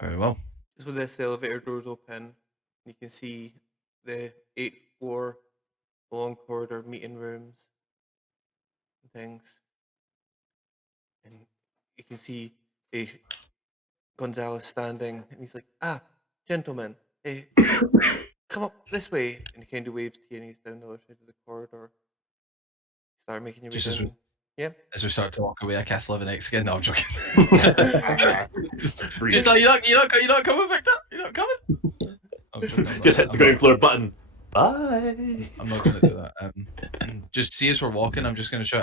Very well. Just when this elevator doors open, you can see the 8th floor, long corridor, meeting rooms, and things. And you can see Gonzalez standing, and he's like, gentlemen, come up this way. And he kind of waves to you, and he's down the other side of the corridor. Start making your way Just down. as we start to walk away, I cast 11x again. No, I'm joking. Brilliant. No, you're not coming, Victor. You're not coming. Just hits the ground floor button. Bye. I'm not going to do that. Just see as we're walking, I'm just going to show.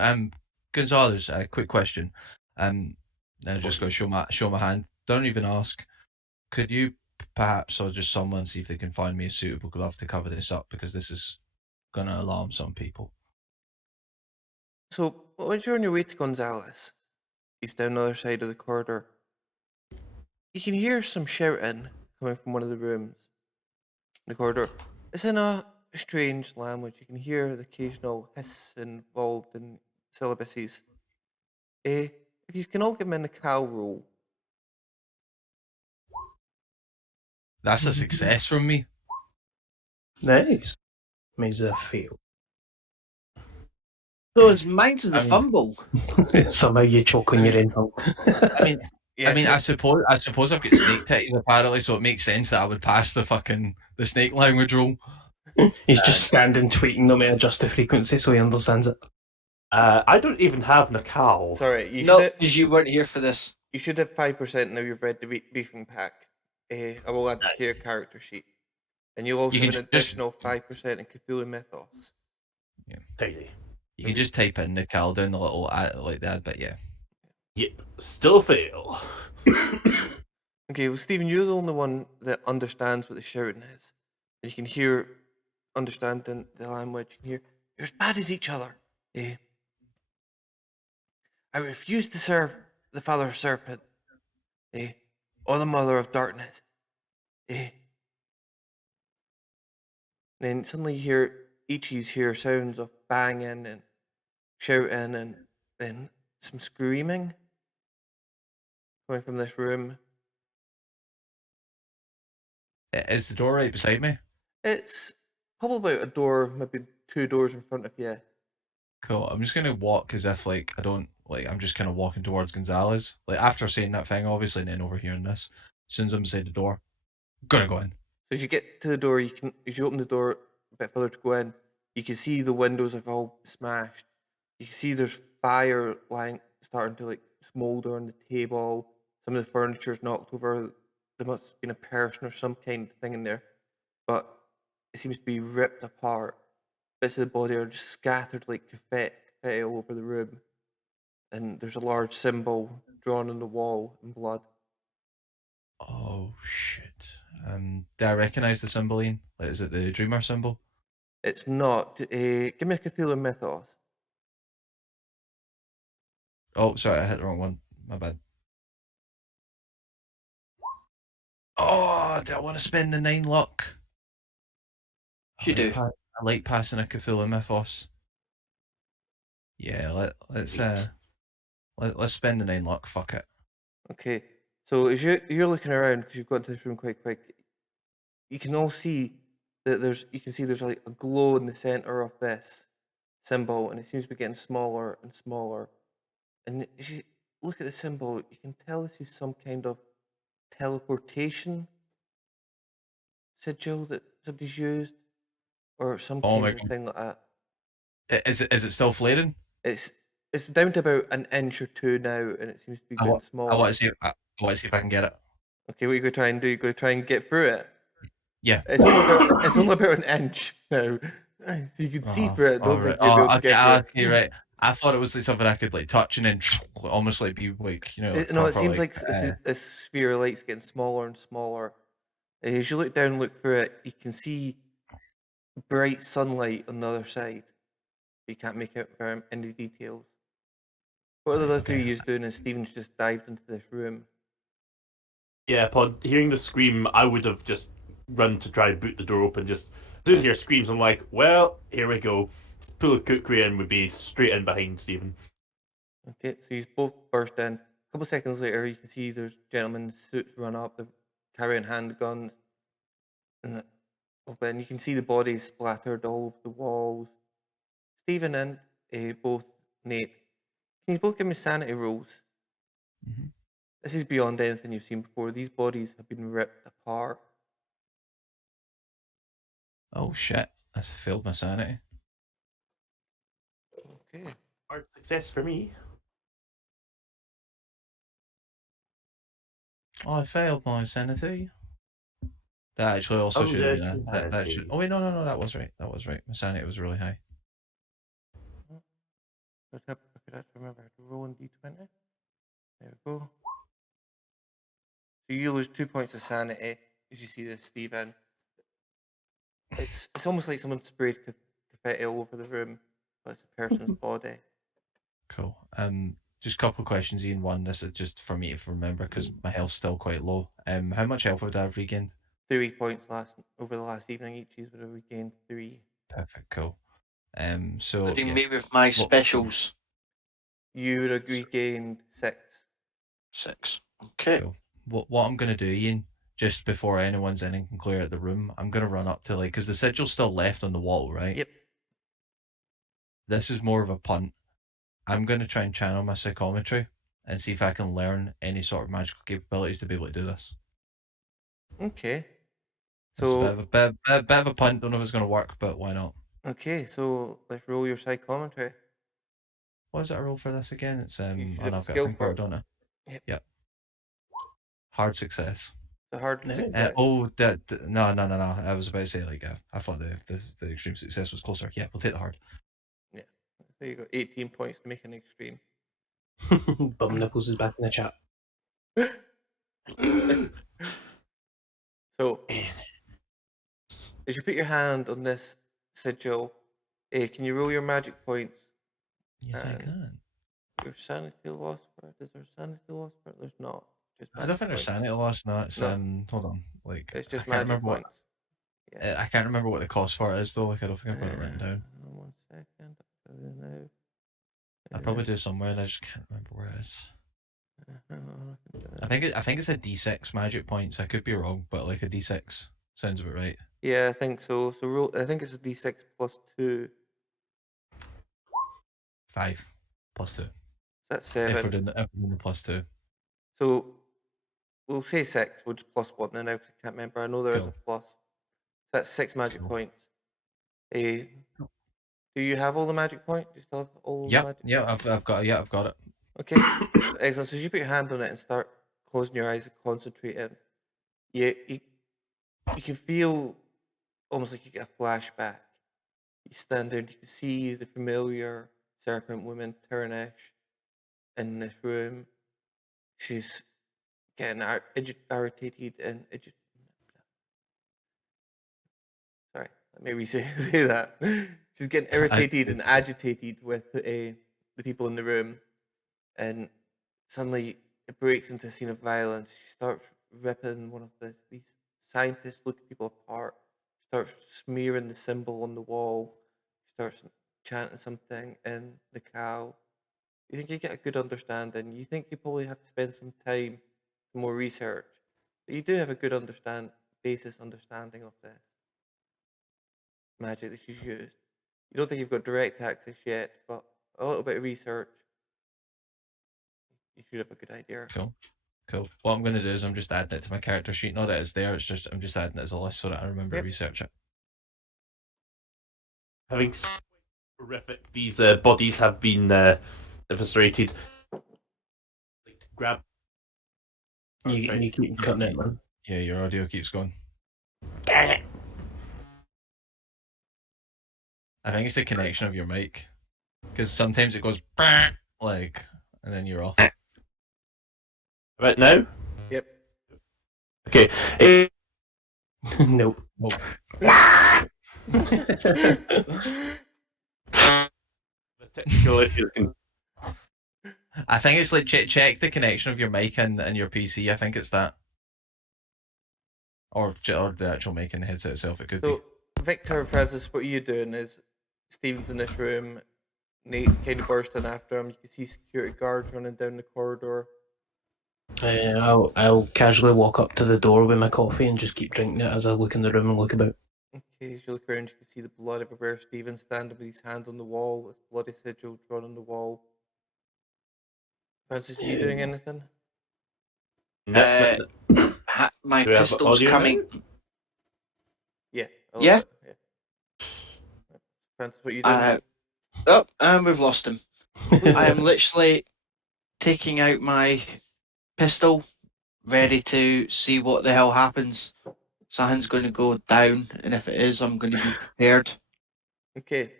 Gonzalez, quick question. Then I'm just going to show my hand. Don't even ask. Could you perhaps, or just someone, see if they can find me a suitable glove to cover this up, because this is going to alarm some people. So, once you're on your way to Gonzalez, he's down the other side of the corridor. You can hear some shouting coming from one of the rooms in the corridor. It's in a strange language. You can hear the occasional hiss involved in syllabuses. If you can all give me a cow roll. That's a success from me. Nice. Means a fail. So it's mine's a fumble. Somehow you choke on your own tongue. I suppose I've got snake titties apparently, so it makes sense that I would pass the snake language roll. He's just standing tweeting them to adjust the frequency so he understands it. I don't even have Nakal. Sorry, because you weren't here for this. You should have 5% now you've read the briefing pack. I will add it to your character sheet. And you'll also have an additional 5% in Cthulhu Mythos. Yeah. Tiny. You can just type in Nicole down the little like that, but yeah. Yep. Still fail. Okay, well, Stephen, you're the only one that understands what the shouting is. And you can understand the language. You can hear, you're as bad as each other. I refuse to serve the father of serpent, or the mother of darkness. Then suddenly you hear sounds of banging and shouting and then some screaming coming from this room. Is the door right beside me? It's probably a door, maybe 2 doors in front of you. Cool. I'm just gonna walk as if I'm just kind of walking towards Gonzalez. Like after saying that thing, obviously, and then overhearing this. As soon as I'm beside the door, I'm gonna go in. So as you get to the door, as you open the door a bit further to go in, you can see the windows have all smashed. You can see there's fire starting to smolder on the table. Some of the furniture's knocked over. There must have been a person or some kind of thing in there, but it seems to be ripped apart. Bits of the body are just scattered like confetti all over the room, and there's a large symbol drawn on the wall in blood. Oh shit. Do I recognise the symbol, Ian? Like, is it the Dreamer symbol? It's not. Give me a Cthulhu Mythos. Oh, sorry, I hit the wrong one. My bad. Oh, do I want to spend the 9 luck? You do. I like passing a Cthulhu Mythos. Yeah, let's Sweet. let's spend the 9 luck. Fuck it. Okay. So as you're looking around because you've got into this room quite quick, you can all see that there's like a glow in the center of this symbol, and it seems to be getting smaller and smaller. And as you look at the symbol, you can tell this is some kind of teleportation sigil that somebody's used, or some Oh kind my of thing like that. god. Is it still flaring? It's it's down to about an inch or two now, and it seems to be I getting want smaller. to see. I want to see if I can get it. Okay, what are you going to try and do? You're going to try and get through it. Yeah. It's only about an inch now, so you can see through it. I don't think Alright. you'll be able to Okay, get through it. okay, right. I thought it was like something I could like touch and then almost like be like, like No, it proper seems like like this sphere of light's getting smaller and smaller. As you look down and look through it, you can see bright sunlight on the other side. You can't make out very any details. What are the right, other three okay. of you doing? And Stephen's just dived into this room. Yeah, upon hearing the scream, I would have just run to try and boot the door open. Just didn't hear screams. I'm like, well, here we go. Pull a cookery and would be straight in behind Stephen. Okay, so you both burst in. A couple seconds later, you can see there's gentlemen in suits run up, they're carrying handguns, and and you can see the bodies splattered all over the walls. Stephen and both Nate, can you both give me sanity rolls? Mhm. This is beyond anything you've seen before. These bodies have been ripped apart. Oh shit! I failed my sanity. Okay. Hard success for me. Oh, I failed my sanity. That actually also should have been Undead that should. insanity. Oh wait, no, that was right. That was right. My sanity was really high. I could actually remember how to roll in D20. There we go. So you lose 2 points of sanity as you see this, Stephen. It's almost like someone sprayed confetti all over the room, but it's a person's body. Cool. Just a couple of questions, Ian. One, this is just for me to remember because my health's still quite low. How much health would I have regained? 3 points over the last evening. Each of you would have regained 3. Perfect. Cool. So Including yeah. me with my What- specials. You would have regained 6. 6. Okay. Cool. What I'm gonna do, Ian, just before anyone's in and can clear out the room, I'm gonna run up to because the sigil's still left on the wall, right? Yep. This is more of a punt. I'm gonna try and channel my psychometry and see if I can learn any sort of magical capabilities to be able to do this. Okay. It's a So bit of a punt. Don't know if it's gonna work, but why not? okay, so let's roll your psychometry. What is it I roll for this again? It's You should oh have no, a I've got a skill thing for for it. it, don't I? Yep. Yep. Hard success. The hard No. success. No. I was about to say I thought the extreme success was closer. Yeah, we'll take the hard. Yeah. There you go. 18 points to make an extreme. Bum Nipples is back in the chat. So, as you put your hand on this sigil, can you roll your magic points? Yes, I And can. your sanity loss for it? Is there sanity loss for it? There's not. Just I don't magic think there's points. sanity loss. No, it's No. hold on. It's I just can't magic remember points. Yeah. I can't remember what the cost for it is though. I don't think I've got it written down. 1 second. I'll tell you now. I probably do somewhere and I just can't remember where it is. I think it's a D6 magic points. I could be wrong, but like a D6 sounds about right. Yeah, I think so. So roll. I think it's a D6 plus 2. 5 plus 2. That's If 7. we're doing the plus 2. So we'll say 6. We'll just plus 1 now because I can't remember. I know there is a Cool. plus. That's 6 magic Cool. points. Do you have all the magic points? Do you still have all the Yep. magic Yeah, points? I've got it. Okay. So excellent. So as you put your hand on it and start closing your eyes and concentrating, you can feel almost like you get a flashback. You stand there and you can see the familiar serpent woman Turnish in this room. She's getting irritated and sorry, let me re-say say that. She's getting irritated and agitated with the people in the room, and suddenly it breaks into a scene of violence. She starts ripping one of these scientists looking people apart. She starts smearing the symbol on the wall. She starts chanting something in the cow. You think you get a good understanding. You think you probably have to spend some time, some more research, but you do have a good basis understanding of this magic that she's used. You don't think you've got direct access yet, but a little bit of research, you should have a good idea. Cool. What I'm going to do is I'm just adding it to my character sheet. Not that it's there. It's just I'm just adding it as a list so that I remember to research it. Having seen how horrific these bodies have been eviscerated, grab. You keep cutting it, man. Yeah, your audio keeps going. Dang it! I think it's the connection of your mic, because sometimes it goes like, and then you're off. Right now? Yep. Okay. Nope. The technical issues can... I think it's like check the connection of your mic and your PC. I think it's that, or the actual mic and the headset itself. It could be. So, Victor, Francis, what you're doing is Stephen's in this room. Nate's kind of bursting after him. You can see security guards running down the corridor. I'll casually walk up to the door with my coffee and just keep drinking it as I look in the room and look about. Okay, as you look around, you can see the blood everywhere. Stephen standing with his hand on the wall, with bloody sigil drawn on the wall. Francis, are you doing anything? My Do we have pistol's audio coming. Yeah. Yeah? Francis, what are you doing? And we've lost him. I am literally taking out my pistol, ready to see what the hell happens. Something's going to go down, and if it is, I'm going to be prepared. Okay.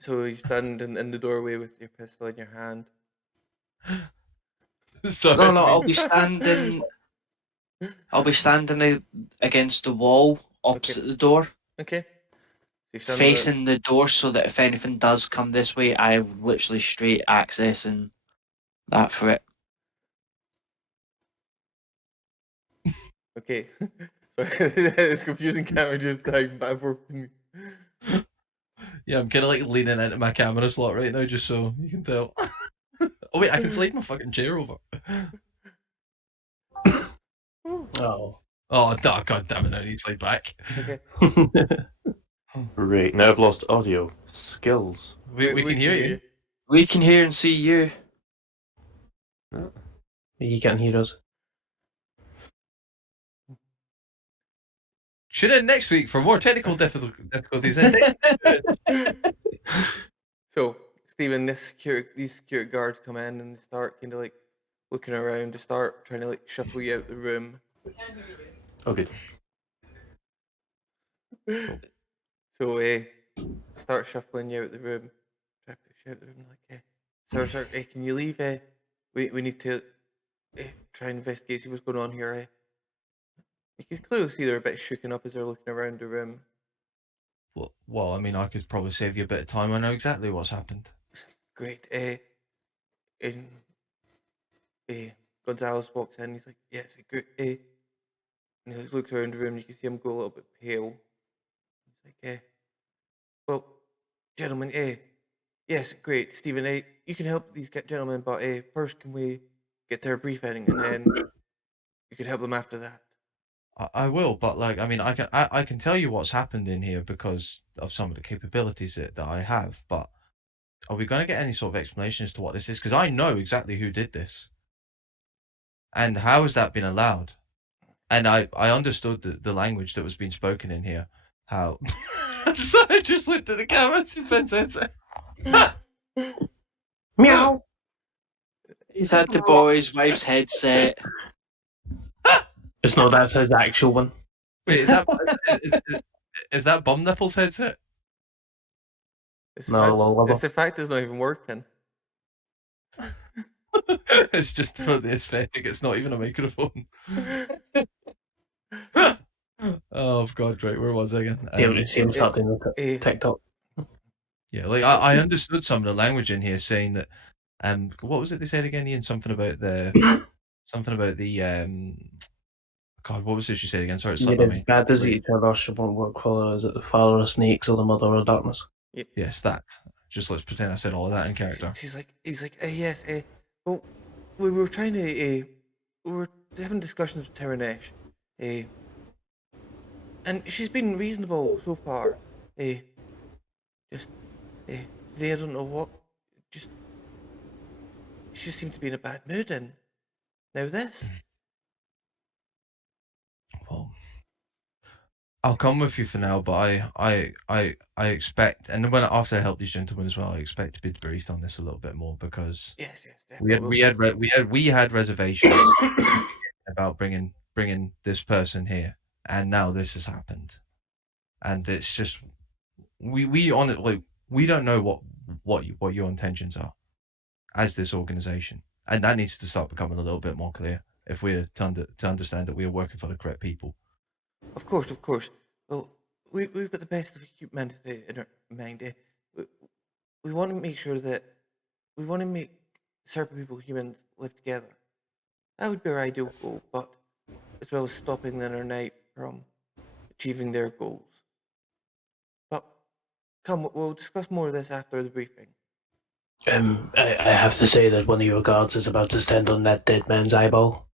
So you stand in the doorway with your pistol in your hand. Sorry. No, I'll be standing. Against the wall opposite the door, Okay. So facing the door, so that if anything does come this way, I have literally straight access and that for it. Okay. Sorry, it's confusing camera just typing back and forth to me. Yeah, I'm kind of like leaning into my camera slot right now, just so you can tell. Oh wait, I can slide my fucking chair over. Oh. Oh, god damn it! I need to slide back. Okay. Great, now I've lost audio. Skills. We can hear you. We can hear and see you. You can't hear us. Tune in next week for more technical difficulties. So, Stephen, these security guards come in and they start kind of like looking around. They start trying to like shuffle you out the room. Okay. So, start shuffling you out the room. Try to push you out the room like, sir, can you leave? We need to try and investigate, see what's going on here. You can clearly see they're a bit shooken up as they're looking around the room. Well, I mean, I could probably save you a bit of time. I know exactly what's happened. Great. Gonzalez walks in. He's like, "Yes, great." And he looks around the room. You can see him go a little bit pale. He's like, "Well, gentlemen, yes, great, Stephen. You can help these gentlemen, but first, can we get their briefing, and then you can help them after that." I will, but like, I mean, I can tell you what's happened in here because of some of the capabilities that I have. But are we going to get any sort of explanation as to what this is? Because I know exactly who did this, and how has that been allowed? And I understood the language that was being spoken in here. How? So I just looked at the camera and said, Meow. He's had the boy's wife's headset. It's not, that's his actual one. Wait, is that Bum Nipple's headset? It's No, the fact it's not even working. It's just for the aesthetic. It's not even a microphone. Oh god, right, where was I again? See him start doing the TikTok. Yeah, like I understood some of the language in here saying that. What was it they said again, Ian? Something about the God, what was it she said again? Sorry, it's slipped my As mind. bad as each other, she won't work for. Is it the father of snakes or the mother of darkness? Yes, that. Just let's pretend I said all of that in character. He's like, yes, well, we were trying to, we were having discussions with Taranesh, and she's been reasonable so far. Just, today I don't know what, just, she just seemed to be in a bad mood, and now this. Well, I'll come with you for now, but I expect, and when after I help these gentlemen as well, I expect to be briefed on this a little bit more because Yes, definitely. we had reservations about bringing this person here, and now this has happened, and it's just we on it like we don't know what your intentions are as this organization, and that needs to start becoming a little bit more clear if we're to understand that we are working for the correct people. Of course. Well, we've got the best of humanity in our mind. We want to make sure that we want to make serpent people humans live together. That would be our ideal goal, but as well as stopping the inner night from achieving their goals. But come, we'll discuss more of this after the briefing. I have to say that one of your guards is about to stand on that dead man's eyeball.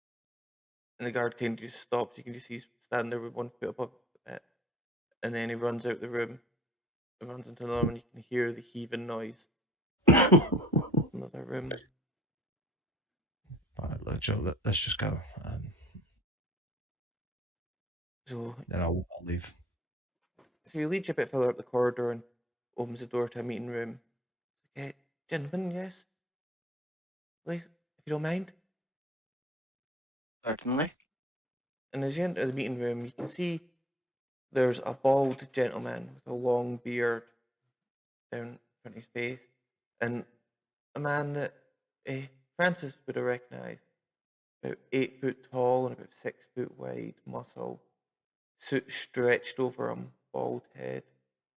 And the guard kind of just stops. You can just see he's standing there with one foot above it. And then he runs out the room and runs into another one. You can hear the heaving noise. Another room. Right, look, Joe, let's just go. So Then I'll leave. he leads you a bit further up the corridor and opens the door to a meeting room. Okay, gentlemen, yes? Please, if you don't mind. Certainly. And as you enter the meeting room, you can see there's a bald gentleman with a long beard down in front of his face, and a man that Francis would have recognised, about 8 foot tall and about 6 foot wide, muscle, suit stretched over him, bald head.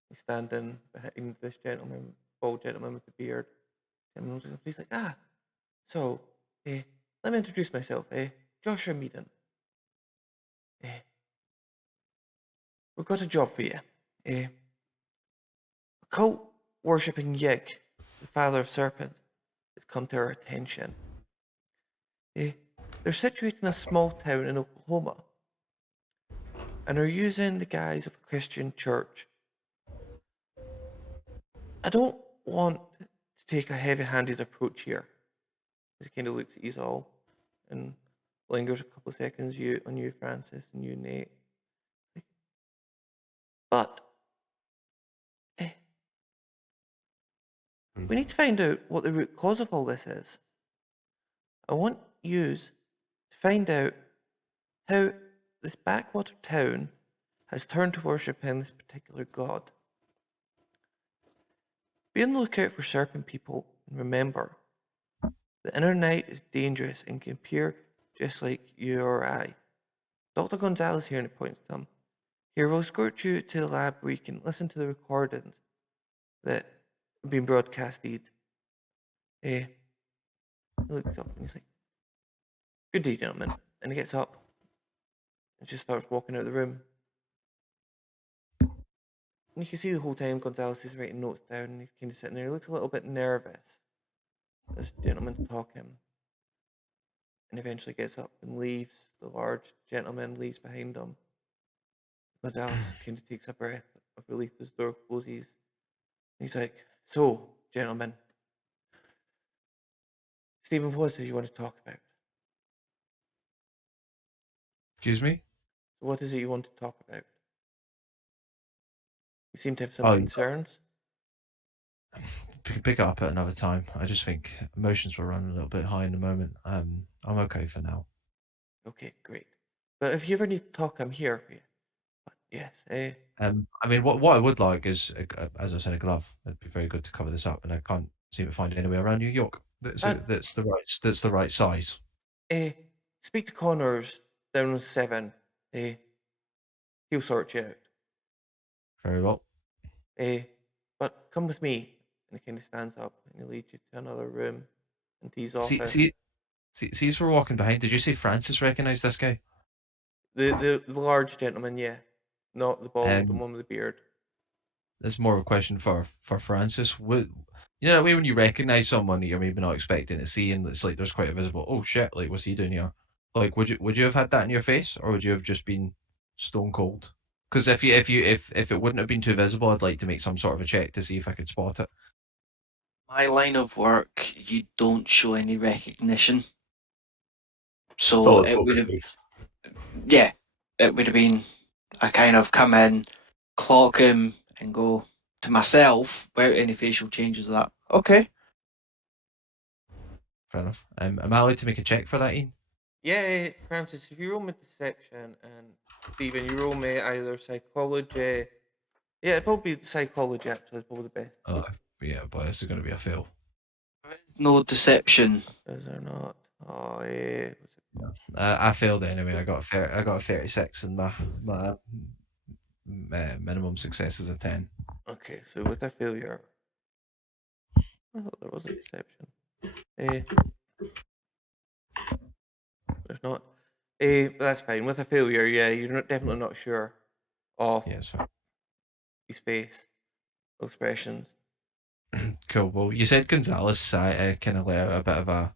He's standing behind this gentleman, bald gentleman with the beard. And he's like, so, let me introduce myself, Joshua Meaden. We've got a job for you. A cult worshipping Yig, the father of serpents, has come to our attention. They're situated in a small town in Oklahoma and are using the guise of a Christian church. I don't want to take a heavy-handed approach here. He kind of looks at you all and lingers a couple of seconds on you, Francis, and you, Nate. But we need to find out what the root cause of all this is. I want you to find out how this backwater town has turned to worshipping this particular god. Be on the lookout for serpent people, and remember, the inner night is dangerous and can appear just like you or I. Dr. Gonzalez here, and he points to him. Here, we'll escort you to the lab where you can listen to the recordings that have been broadcasted. He looks up and he's like, good day, gentlemen. And he gets up and just starts walking out of the room. And you can see the whole time Gonzalez is writing notes down and he's kind of sitting there. He looks a little bit nervous. This gentleman's talking. And eventually gets up and leaves. The large gentleman leaves behind him. Gonzalez kind of takes a breath of relief as the door closes. And he's like, so, gentlemen, Stephen, what do you want to talk about? Excuse me? What is it you want to talk about? You seem to have some Oh, concerns. pick it up at another time. I just think emotions were running a little bit high in the moment. I'm okay for now. Okay, great. But if you ever need to talk, I'm here for you. But yes, I mean, what I would like is, as I said, a glove. It'd be very good to cover this up, and I can't seem to find it anywhere around New York that's the right size. Speak to Connors down on 7. He'll sort you out. Very well. But come with me. And he kind of stands up and he leads you to another room and he's off. See, as we're walking behind, did you say Francis recognized this guy? The large gentleman, yeah. Not the bald, the one with the beard. This is more of a question for Francis. You know that way when you recognise someone that you're maybe not expecting to see, and it's like there's quite a visible, oh shit, like what's he doing here? Like, would you have had that in your face, or would you have just been stone cold? Because if it wouldn't have been too visible, I'd like to make some sort of a check to see if I could spot it. My line of work, you don't show any recognition. So Solid it would poker have, face. yeah, it would have been, I kind of come in, clock him, and go to myself without any facial changes of that. Okay. Fair enough. Am I allowed to make a check for that, Ian? Yeah, Francis, if you roll me deception and Stephen, you roll me either psychology. Yeah, it'd probably be psychology actually, is probably the best. Oh, yeah, but this is going to be a fail. No deception. Is there not? Oh, what's it called? I failed anyway. I got a 36, and my minimum success is a 10. Okay, so with a failure, I thought there was a deception. Eh, there's not. But that's fine. With a failure, yeah, you're definitely not sure of Yeah, it's fine. his face expressions. Cool. Well, you said Gonzalez kind of let out a bit of a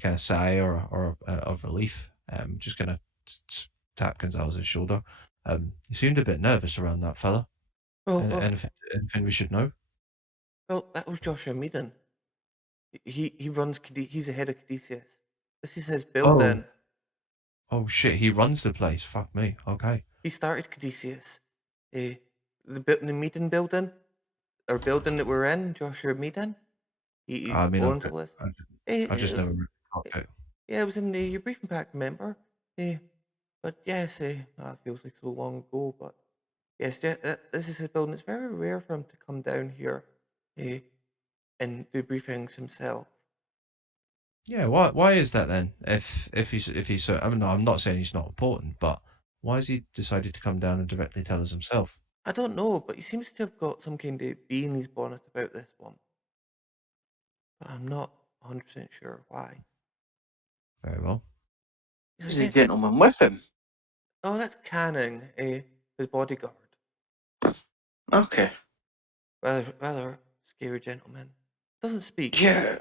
kind of sigh or of relief. Just kind of tap Gonzalez's shoulder. You seemed a bit nervous around that fella. Well, Anything we should know? well, that was Joshua Meaden. He runs. He's the head of Caduceus. This is his building. Oh shit! He runs the place. Fuck me. Okay. He started Caduceus. The Meaden building, or building that we're in, Joshua Meaden. He I mean, owns all this. I just never really caught it. Yeah, it was in your briefing pack, remember? But yes, it feels like so long ago. But yes, this is his building. It's very rare for him to come down here and do briefings himself. Yeah. Why is that then? If he's so, I mean, no, I'm not saying he's not important, but why has he decided to come down and directly tell us himself? I don't know, but he seems to have got some kind of bee in his bonnet about this one. But I'm not 100% sure why. Very well. He's There's like, a gentleman with him. oh, that's Canning, his bodyguard. Okay. Rather scary gentleman. Doesn't speak. Yeah.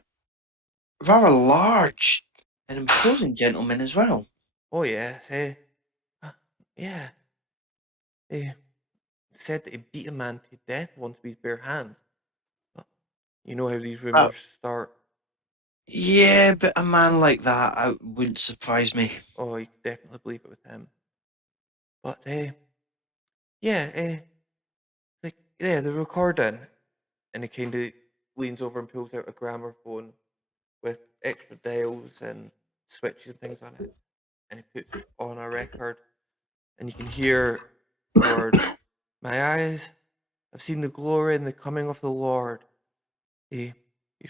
Rather large and imposing gentleman as well. Oh yes, yeah. He said that he beat a man to death once with his bare hands. But you know how these rumors start. Yeah, but a man like that wouldn't surprise me. Oh, you could definitely believe it with him. But yeah, like yeah, the recording, and he kind of leans over and pulls out a gramophone with extra dials and switches and things on it, and he puts on a record, and you can hear the words, "My eyes have seen the glory and the coming of the Lord. He's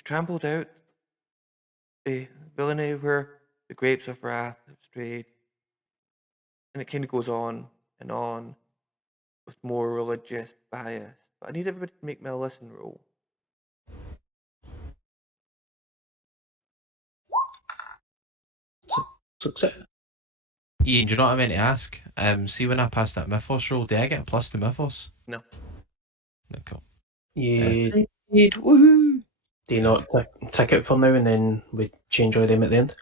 trampled out the villainy where the grapes of wrath have strayed." And it kind of goes on and on with more religious bias. But I need everybody to make me a listen roll. Success. Ian, do you know what I meant to ask? See when I pass that Mythos roll, do I get a plus to Mythos? No. No, cool. You Woohoo! do you not tick it for now, and then we change all them at the end?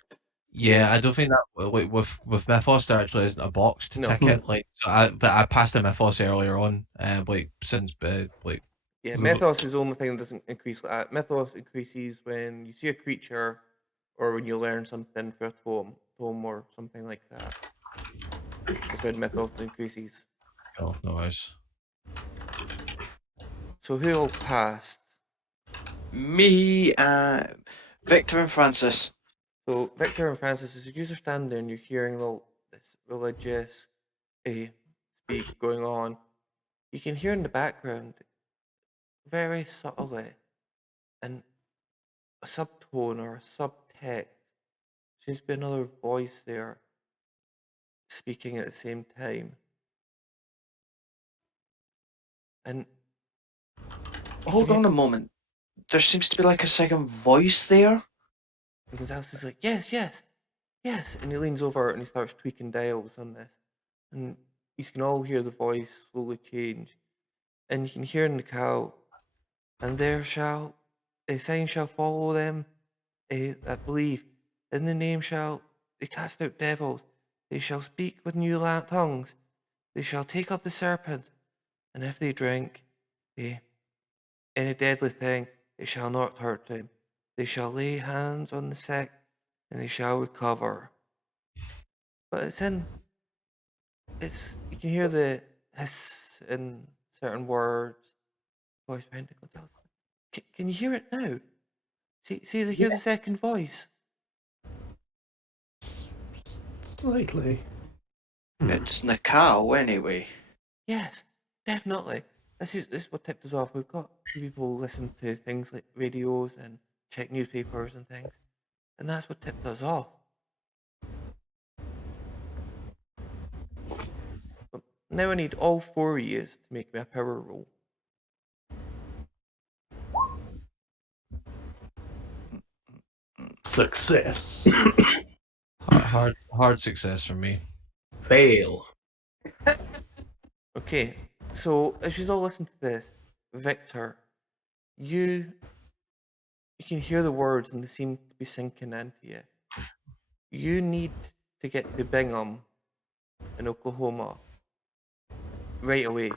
Yeah, I don't think that like with Mythos there actually isn't a box to No. tick it. Like, so but I passed the Mythos earlier on. Like since like Yeah, we- Mythos is the only thing that doesn't increase like that. Mythos increases when you see a creature or when you learn something for a tome or something like that. That's when Mythos increases. oh no worries. So who all passed? Me, Victor and Francis. So Victor and Francis, as you are standing there and you're hearing this religious speak going on, you can hear in the background very subtly and a subtone or a subtext. Seems to be another voice there speaking at the same time. And Hold on a moment. There seems to be like a second voice there. And Gonzalez is like, yes, yes, yes. And he leans over and he starts tweaking dials on this. And you can all hear the voice slowly change. And you can hear in the cow, and there shall A sign shall follow them that believe. In the name shall they cast out devils. They shall speak with new tongues. They shall take up the serpent. And if they drink any deadly thing, it shall not hurt them. They shall lay hands on the sick, and they shall recover. But you can hear the hiss in certain words. Voice behind it goes, can you hear it now? See, they hear the second voice. Slightly. It's Nakao anyway. Yes, definitely. This is what tipped us off. We've got people listen to things like radios and check newspapers and things, and that's what tipped us off. But now I need all 4 of you to make me a power roll. Success. Hard success for me. Fail. Okay, so as you all listen to this, Victor, you can hear the words and they seem to be sinking into you. You need to get to Bingham in Oklahoma right away.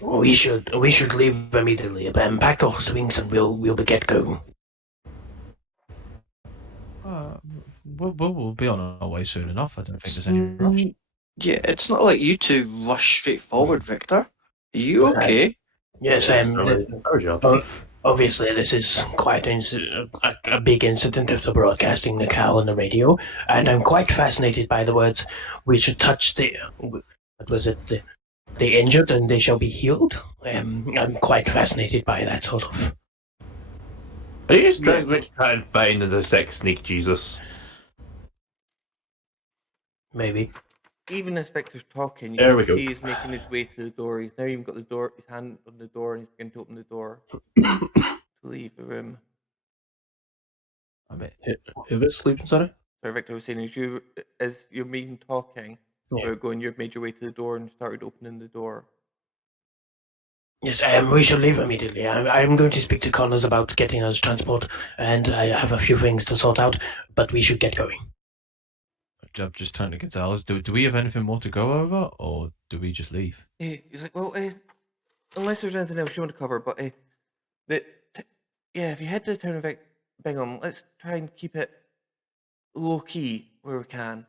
We should leave immediately. Pack our swings and we'll get going. We'll be on our way soon enough. I don't think there's any rush. Yeah, it's not like you two rush straight forward, Victor. Are you okay? Yes, Our job. obviously this is quite a big incident after broadcasting the cow on the radio, and I'm quite fascinated by the words, we should touch the injured and they shall be healed. I'm quite fascinated by that sort of. Are you just trying to try and find the sex sneak Jesus? Maybe. Even as Victor's talking, you There we can go. see he's making his way to the door. He's now even got the door, his hand on the door, and he's beginning to open the door to leave the room. I mean, Who was sleeping, sorry? So Victor was saying, as you're meeting talking, you've made your way to the door and started opening the door. Yes, we shall leave immediately. I'm going to speak to Connors about getting us transport, and I have a few things to sort out, but we should get going. I'm just turning to Gonzalez. Do we have anything more to go over, or do we just leave? He's like, well, unless there's anything else you want to cover, but if you head to the town of Bingham, let's try and keep it low key where we can.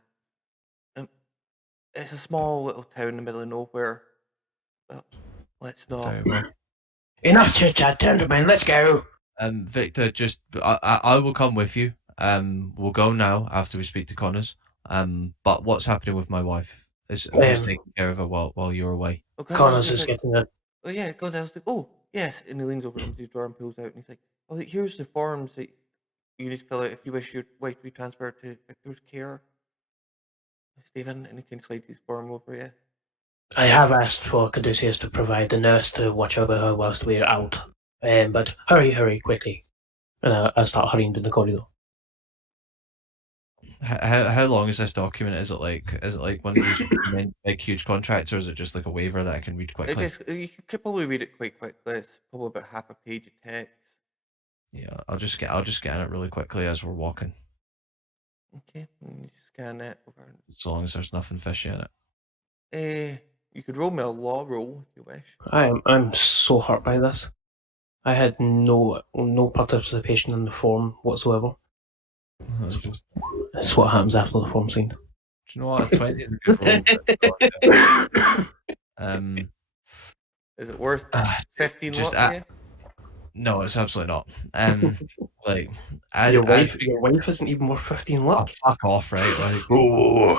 It's a small little town in the middle of nowhere, but let's not. Very well. Enough chit chat, gentlemen. Let's go. Victor, just I will come with you. We'll go now after we speak to Connors. But what's happening with my wife? Who's taking care of her while you're away? Okay, Connors is getting a. Oh yeah, Gonzalez like, oh yes, and he leans over to his drawer and pulls out, and he's like, oh, here's the forms that you need to fill out if you wish your wife to be transferred to Victor's care. Stephen, and he can slide his form over you. I have asked for Caduceus to provide the nurse to watch over her whilst we're out. But hurry, quickly. And I'll start hurrying to the corridor. How long is this document? Is it like one of these big huge contracts, or is it just like a waiver that I can read quickly? You could probably read it quite quickly. It's probably about half a page of text. Yeah, I'll just scan it really quickly as we're walking. Okay, and you scan it over. As long as there's nothing fishy in it. You could roll me a law roll if you wish. I'm so hurt by this. I had no participation in the form whatsoever. That's what happens after the form scene. Do you know what? A 20 is a good roll. Is it worth 15 just luck for you? No, it's absolutely not. Like, your wife isn't even worth 15 luck. Oh, fuck off, right? Like, Ooh.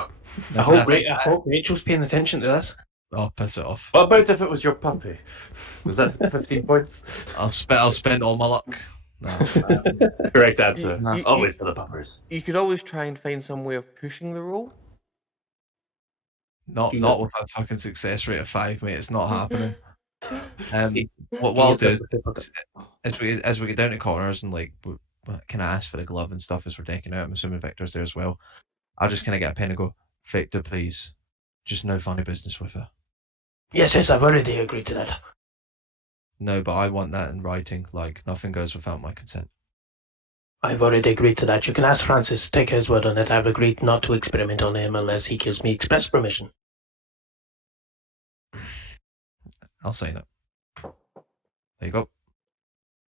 I hope Rachel's paying attention to this. Oh, piss it off. What about if it was your puppy? Was that 15 points? I'll spend all my luck. No. Correct answer. You- Always for the puppers. You could always try and find some way of pushing the roll. Not with a fucking success rate of 5, mate. It's not happening. What I'll do is, as we get down to corners and like can I ask for the glove and stuff as we're decking out? I'm assuming Victor's there as well. I'll just kind of get a pen and go, Victor, please, just no funny business with her. Yes, I've already agreed to that. No, but I want that in writing. Like, nothing goes without my consent. I've already agreed to that. You can ask Francis to take his word on it. I've agreed not to experiment on him unless he gives me express permission. I'll say no. There you go.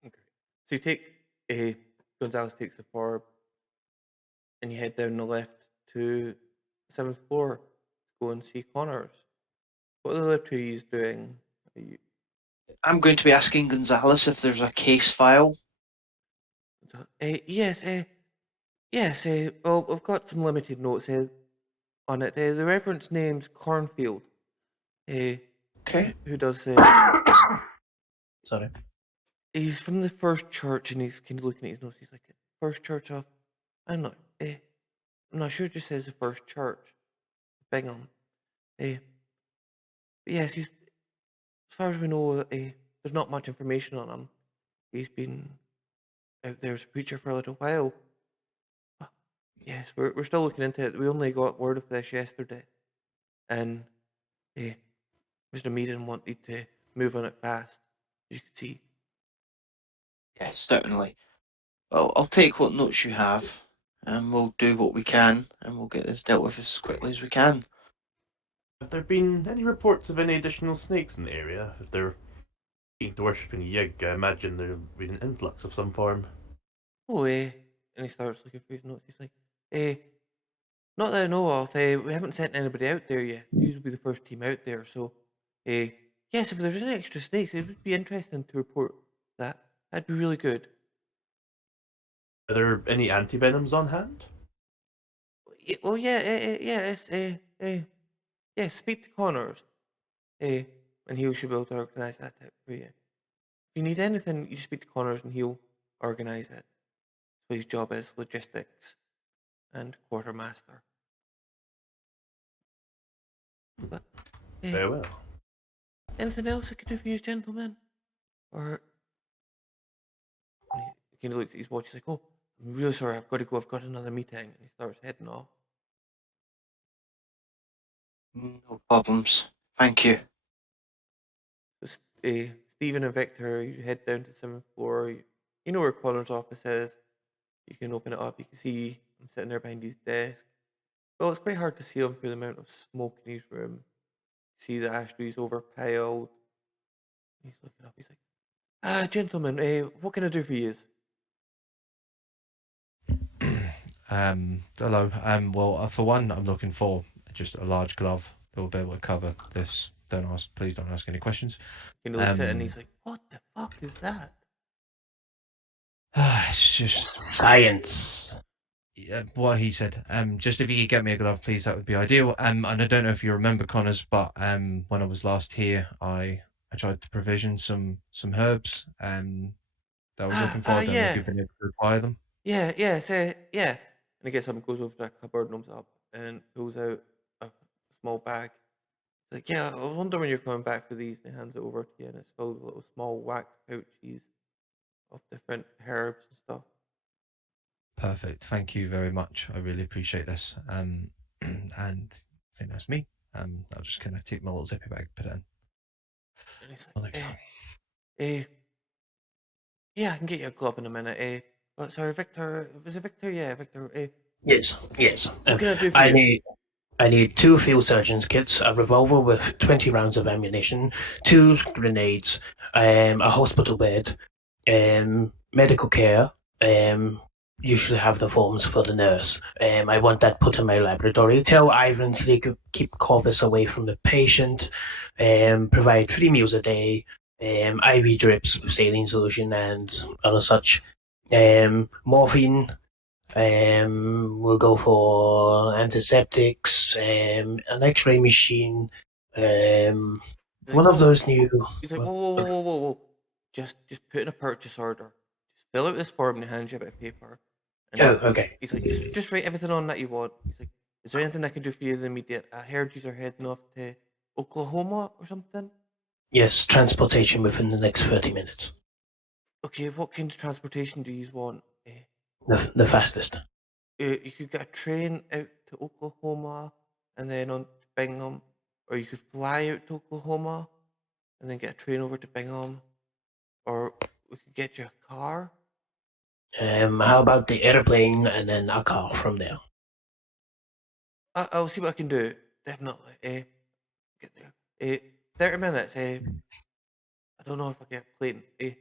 Okay. So you take Gonzalez takes the fob, and you head down the left to the 7th floor to go and see Connors. What are the other two yous doing? Are you, I'm going to be asking Gonzalez if there's a case file. yes, yes. Well, I've got some limited notes on it. The Reverend's name's Cornfield. Okay. Who does? Sorry. He's from the First Church, and he's kind of looking at his notes. He's like, First Church of, I'm not. I'm not sure. It just says the First Church, Bingham. But yes, he's. As far as we know, there's not much information on him. He's been out there as a preacher for a little while. But yes, we're still looking into it. We only got word of this yesterday, and Mr. Meaden wanted to move on it fast, as you can see. Yes, certainly. Well, I'll take what notes you have, and we'll do what we can, and we'll get this dealt with as quickly as we can. Have there been any reports of any additional snakes in the area? If they're being to worshipping Yig, I imagine there'll be an influx of some form. Oh, and he starts looking for his notes. He's like, not that I know of. We haven't sent anybody out there yet. These will be the first team out there. So, yes, if there's any extra snakes, it would be interesting to report that. That'd be really good. Are there any antivenoms on hand? Well, yes, yes. Speak to Connors, and he should be able to organise that for you. If you need anything, you speak to Connors, and he'll organise it. So his job is logistics and quartermaster. But Very well. anything else I could do for you, gentlemen? Or he kind of looks at his watch. He's like, "Oh, I'm really sorry. I've got to go. I've got another meeting." And he starts heading off. No problems. Thank you. So, Stephen and Victor, you head down to the 7th floor. You know where Connor's office is. You can open it up. You can see him sitting there behind his desk. Well, it's quite hard to see him through the amount of smoke in his room. See the ashtrays overpiled. He's looking up. He's like, gentlemen, what can I do for you? Hello. Well, for one, I'm looking for just a large glove that will be able to cover this. Please don't ask any questions. He looks at it and he's like, "What the fuck is that?" It's just Science. what he said. Just if you could get me a glove, please, that would be ideal. And I don't know if you remember, Connors, but when I was last here, I tried to provision some herbs that I was looking for. I don't know if Yeah. you've been able to acquire them. Yeah, yeah. And he gets up and goes over to that cupboard, opens up, and pulls out a small bag. He's like, "Yeah, I was wondering when you're coming back for these." And he hands it over to you, and it's filled with little small wax pouches of different herbs and stuff. Perfect. Thank you very much. I really appreciate this. And I think that's me. I'll just kind of take my little zippy bag, put it in. And he's Well, like, next time. yeah, I can get you a glove in a minute. But sorry, Victor. Was it Victor? Yeah, Victor. Yes. What can I do for you? I need 2 field surgeon's kits, a revolver with 20 rounds of ammunition, 2 grenades, a hospital bed, medical care. Usually have the forms for the nurse. I want that put in my laboratory. Tell Ivan he could keep Corvus away from the patient. Provide 3 meals a day. IV drips, saline solution, and other such. Morphine. We'll go for antiseptics, an X-ray machine, one of those new. He's like, whoa. Just put in a purchase order. Just fill out this form and he hands you a bit of paper. And Okay. he's like, just write everything on that you want. He's like, is there anything I can do for you in the immediate? I heard you are heading off to Oklahoma or something. Yes, transportation within the next 30 minutes. Okay, what kind of transportation do you want? The fastest. You could get a train out to Oklahoma and then on to Bingham, or you could fly out to Oklahoma and then get a train over to Bingham. or we could get you a car. How about the airplane and then a car from there? I'll see what I can do. Definitely. Get there. 30 minutes. I don't know if I get a plane. And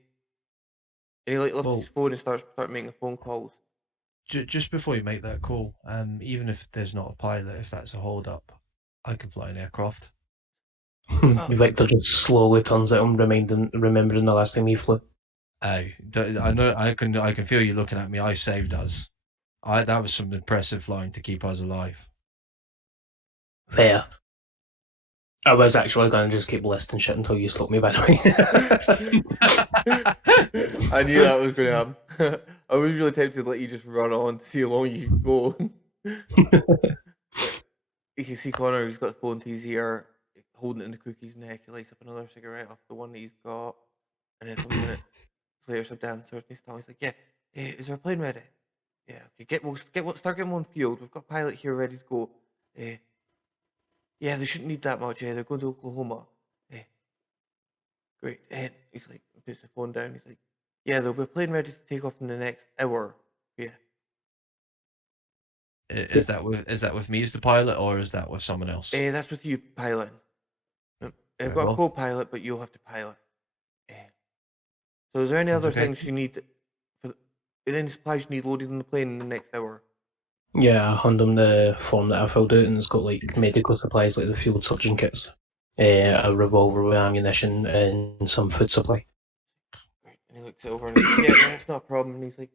he like lifts Well, his phone and start making phone calls. just before you make that call, even if there's not a pilot, if that's a hold up, I can fly an aircraft. Victor just slowly turns at him, remembering the last time he flew. I know I can feel you looking at me. I saved us. That was some impressive flying to keep us alive. Fair. I was actually going to just keep listing shit until you stopped me, by the way. I knew that was going to happen. I was really tempted to let you just run on to see how long you could go. You can see Connor, he's got the phone to his ear, holding it in the cookie's neck. He lights up another cigarette off the one that he's got. And then a minute later, some dancers and he's like, yeah, is there a plane ready? Yeah, okay, start getting one fueled. We've got a pilot here ready to go. Yeah, they shouldn't need that much. They're going to Oklahoma. Great. And he's like, puts the phone down. He's like, yeah, there'll be a plane ready to take off in the next hour. Yeah. Is that with me as the pilot, or is that with someone else? That's with you piloting. I've Very got well. a co-pilot, but you'll have to pilot. So is there any Sounds other okay. things you need any supplies you need loaded in the plane in the next hour? Yeah, I hand him the form that I filled out, and it's got like medical supplies like the field surgeon kits, a revolver with ammunition, and some food supply. Great. And he looks it over and he's like, yeah, that's not a problem. And he's like,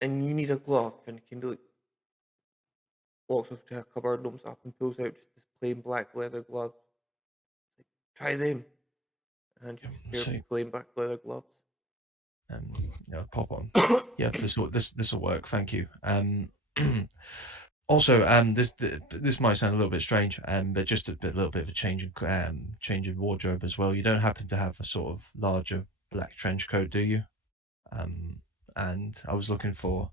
and you need a glove. And he can do like, walks up to a cupboard, opens up and pulls out just this plain black leather glove. Like, try them. And just See. plain black leather gloves. Yeah, pop on. Yeah, this will work. Thank you. Also, this might sound a little bit strange, but just a little bit of a change in wardrobe as well. You don't happen to have a sort of larger black trench coat, do you? And I was looking for,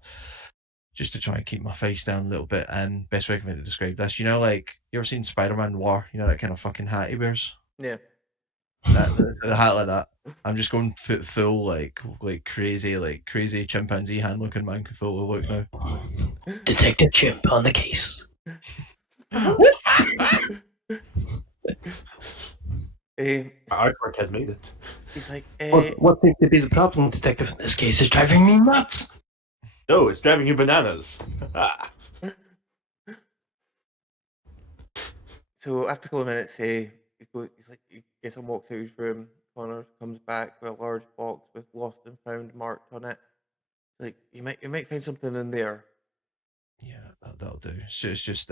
just to try and keep my face down a little bit, and best way for me to describe this, like, you ever seen Spider-Man Noir? That kind of fucking hat he wears? Yeah. The hat like that. I'm just going full like crazy chimpanzee hand looking man can full look now. Detective Chimp on the case. My artwork has made it. He's like, What seems to be the problem, Detective, in this case is driving me nuts. No, it's driving you bananas. So after a couple of minutes, he gets and walks out of his room. Connor comes back with a large box with lost and found marked on it. Like, you might find something in there. Yeah, that'll do. It's just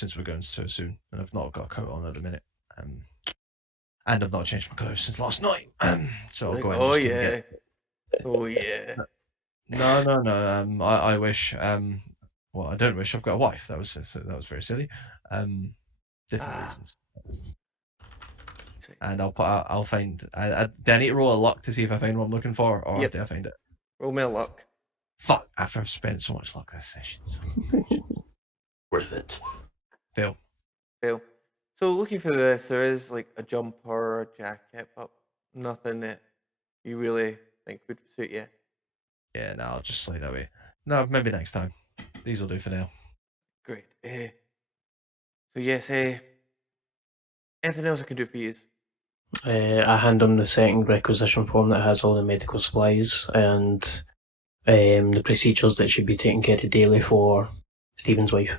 since we're going so soon, and I've not got a coat on at the minute, and I've not changed my clothes since last night. So I'll Like, go and oh just yeah, get... oh yeah. No. I wish. Well, I don't wish. I've got a wife. That was very silly. Different reasons. And I'll find. Do I need to roll a luck to see if I find what I'm looking for, or Yep. do I find it? Roll me a luck. Fuck! After I've spent so much luck this session. Worth it. Fail. So looking for this, there is like a jumper or a jacket, but nothing that you really think would suit you. Yeah, no, I'll just slide that way. No, maybe next time. These will do for now. Great. So yes, anything else I can do for you? I hand him the second requisition form that has all the medical supplies and the procedures that should be taken care of daily for Stephen's wife.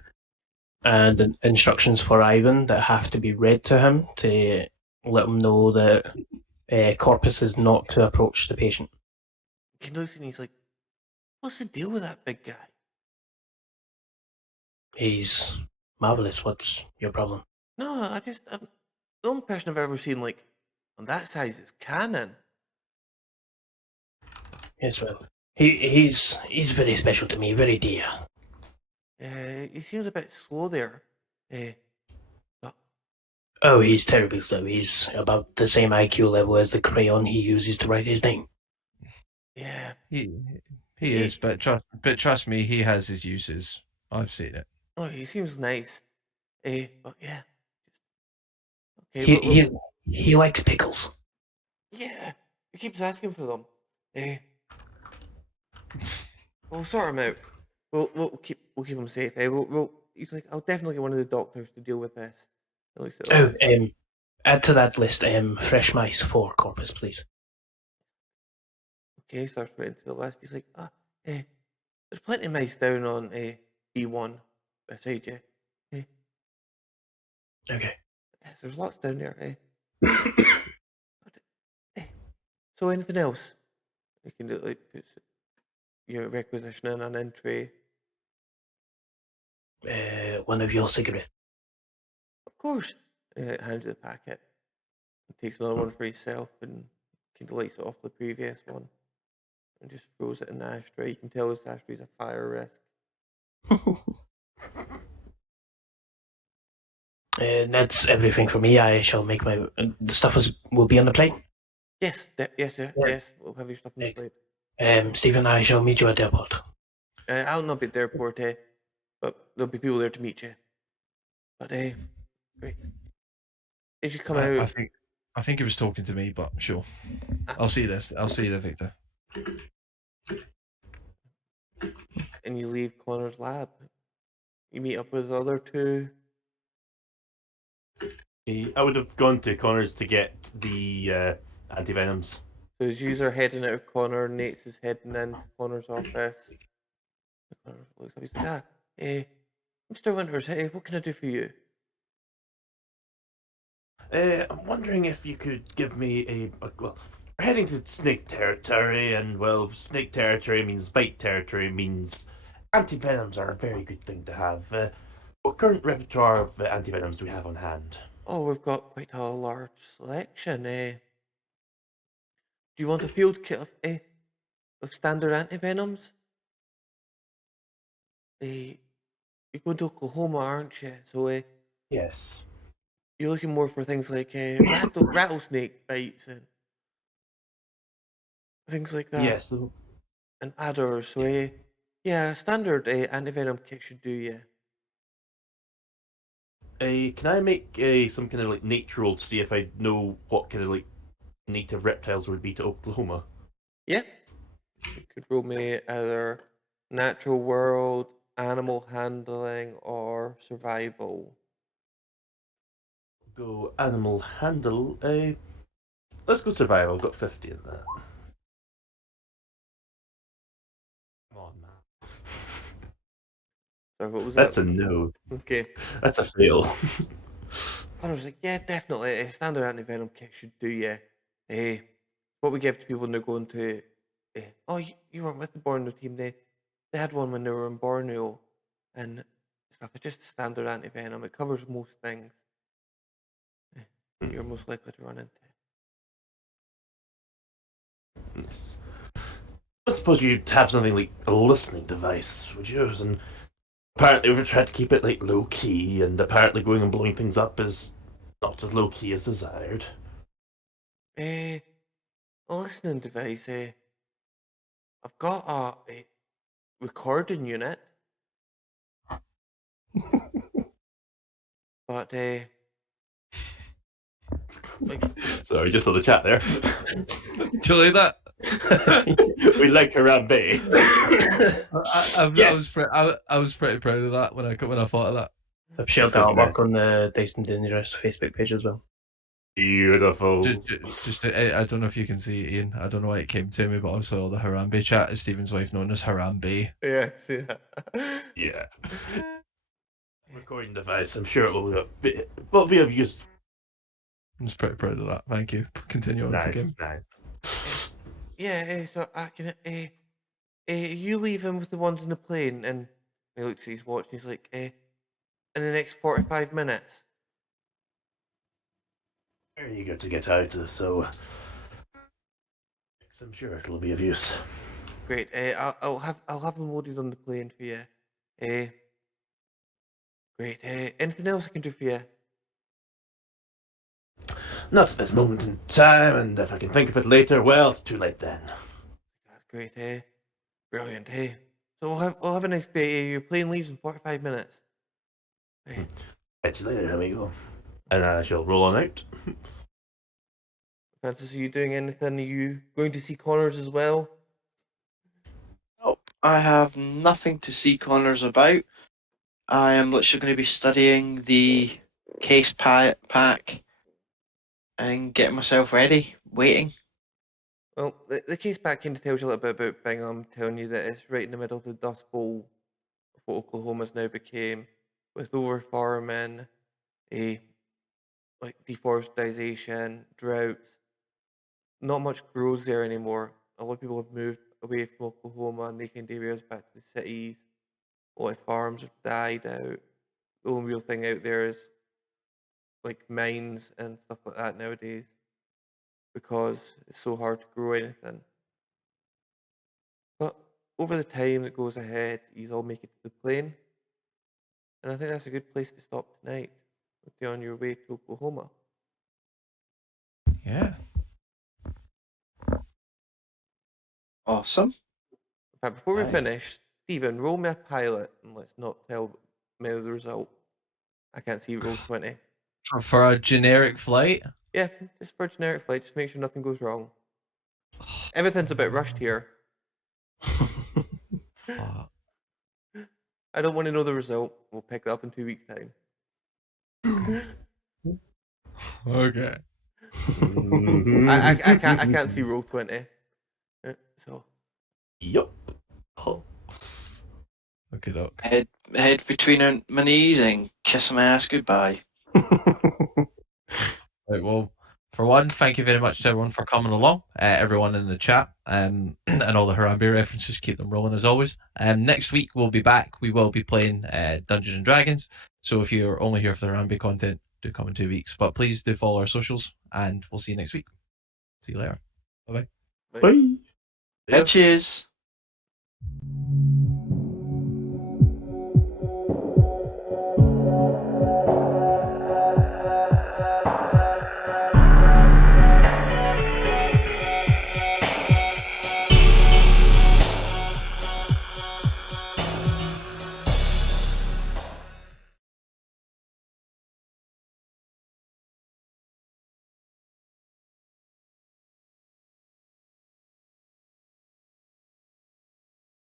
And instructions for Ivan that have to be read to him to let him know that Corpus is not to approach the patient. He looks and he's like, what's the deal with that big guy? He's marvellous. What's your problem? No, the only person I've ever seen like on that size is Cannon. Yes, well, he's very special to me, very dear. He seems a bit slow there. Oh, he's terribly slow. He's about the same IQ level as the crayon he uses to write his name. Yeah. He is, but trust me, he has his uses. I've seen it. Oh, he seems nice. But yeah. Okay. He likes pickles. Yeah. keeps asking for them. We'll sort him out. We'll keep him safe. He's like, I'll definitely get one of the doctors to deal with this. He looks at the Oh, list. add to that list fresh mice for Corpus, please. Okay, he starts writing to the list. He's like, there's plenty of mice down on B1 beside you. Okay. Yes, there's lots down there. So anything else? You can do like put your requisition in an entry. One of your cigarettes. Of course. Hands you the packet. And takes another one for himself and kind of lights it off the previous one. And just throws it in the ashtray. You can tell this ashtray's a fire risk. That's everything for me. I shall make my the stuff will be on the plane. Yes, yes. We'll have your stuff on the plane. Stephen, I shall meet you at the airport. I'll not be at the airport, but there'll be people there to meet you. But great. As you come out, I think he was talking to me, but sure. I'll see this. I'll see you, Victor. And you leave Connor's lab. You meet up with the other two. I would have gone to Connor's to get the antivenoms. So as you are heading out of Connor, Nate's is heading into Connor's office. Connor looks up, he's like, Mr. Winters, what can I do for you? I'm wondering if you could give me well, we're heading to snake territory, and well, snake territory means bite territory means antivenoms are a very good thing to have. What current repertoire of antivenoms do we have on hand? Oh, we've got quite a large selection. Do you want a field kit of standard antivenoms? You're going to Oklahoma, aren't you? So Yes. you're looking more for things like rattlesnake bites and things like that. Yes. And adders. So yeah, standard antivenom kit should do you. Can I make some kind of like nature roll to see if I know what kind of like native reptiles would be to Oklahoma? Yeah. You could roll me either natural world, animal handling, or survival. Go animal handle. Let's go survival. I've got 50 in that. Come on, man. Sorry, what was That's that? a no. Okay. That's a fail. I was like, yeah, definitely. A standard antivenom kit should do you. What we give to people when they're going to. You weren't with the Borneo team. They had one when they were in Borneo, and stuff. It's just a standard antivenom. It covers most things. You're most likely to run into. Yes. I suppose you'd have something like a listening device, would you? And apparently we've tried to keep it like low key, and apparently going and blowing things up is not as low key as desired. A listening device. I've got a recording unit, but Sorry, just on the chat there. Do you like that? We like Harambe. Yes. I was pretty proud of that when I thought of that. I've shared the artwork on the Dice and Dangerous Facebook page as well. Beautiful. I don't know if you can see it, Ian. I don't know why it came to me, but I saw the Harambe chat as Stephen's wife known as Harambe. yeah, see that. Yeah. Recording device. I'm sure it will be of use. I'm just pretty proud of that. Thank you. Continue on with the game. It's nice. Yeah, so I can. You leave him with the ones in the plane, and he looks at his watch and he's like, in the next 45 minutes. Very eager to get out, so I'm sure it'll be of use. Great. I'll have them loaded on the plane for you. Great. Anything else I can do for you? Not at this moment in time, and if I can think of it later, well, it's too late then. That's great. Brilliant. So we'll have a nice day. Your plane leaves in 45 minutes. Hey. Catch you later, amigo. And I shall roll on out. Francis, are you doing anything? Are you going to see Connors as well? Nope, I have nothing to see Connors about. I am literally going to be studying the case pack and getting myself ready, waiting. Well, the case back kind of tells you a little bit about Bingham, telling you that it's right in the middle of the Dust Bowl of what Oklahoma's now became, with over farming, a like deforestation, droughts. Not much grows there anymore. A lot of people have moved away from Oklahoma and they kind of areas back to the cities. A lot of farms have died out. The only real thing out there is like mines and stuff like that nowadays because it's so hard to grow anything. But over the time that goes ahead, you all make it to the plane, and I think that's a good place to stop tonight. If you're on your way to Oklahoma. Yeah. Awesome. In fact, before we Nice. finish, Stephen, roll me a pilot, and let's not tell me the result. I can't see roll 20. For a generic flight. Yeah, just for a generic flight, just make sure nothing goes wrong. Everything's a bit rushed here. Fuck. I don't want to know the result. We'll pick it up in 2 weeks' time. Okay. I can't see roll 20. So Yup. Oh. Okay, doc. Head between my knees and kiss my ass goodbye. Right, well, for one, thank you very much to everyone for coming along, everyone in the chat, and all the Harambe references, keep them rolling as always. Next week we'll be back. We will be playing Dungeons and Dragons. So if you're only here for the Harambe content, do come in 2 weeks. But please do follow our socials, and we'll see you next week. See you later. Bye bye. Bye. Yeah. Cheers.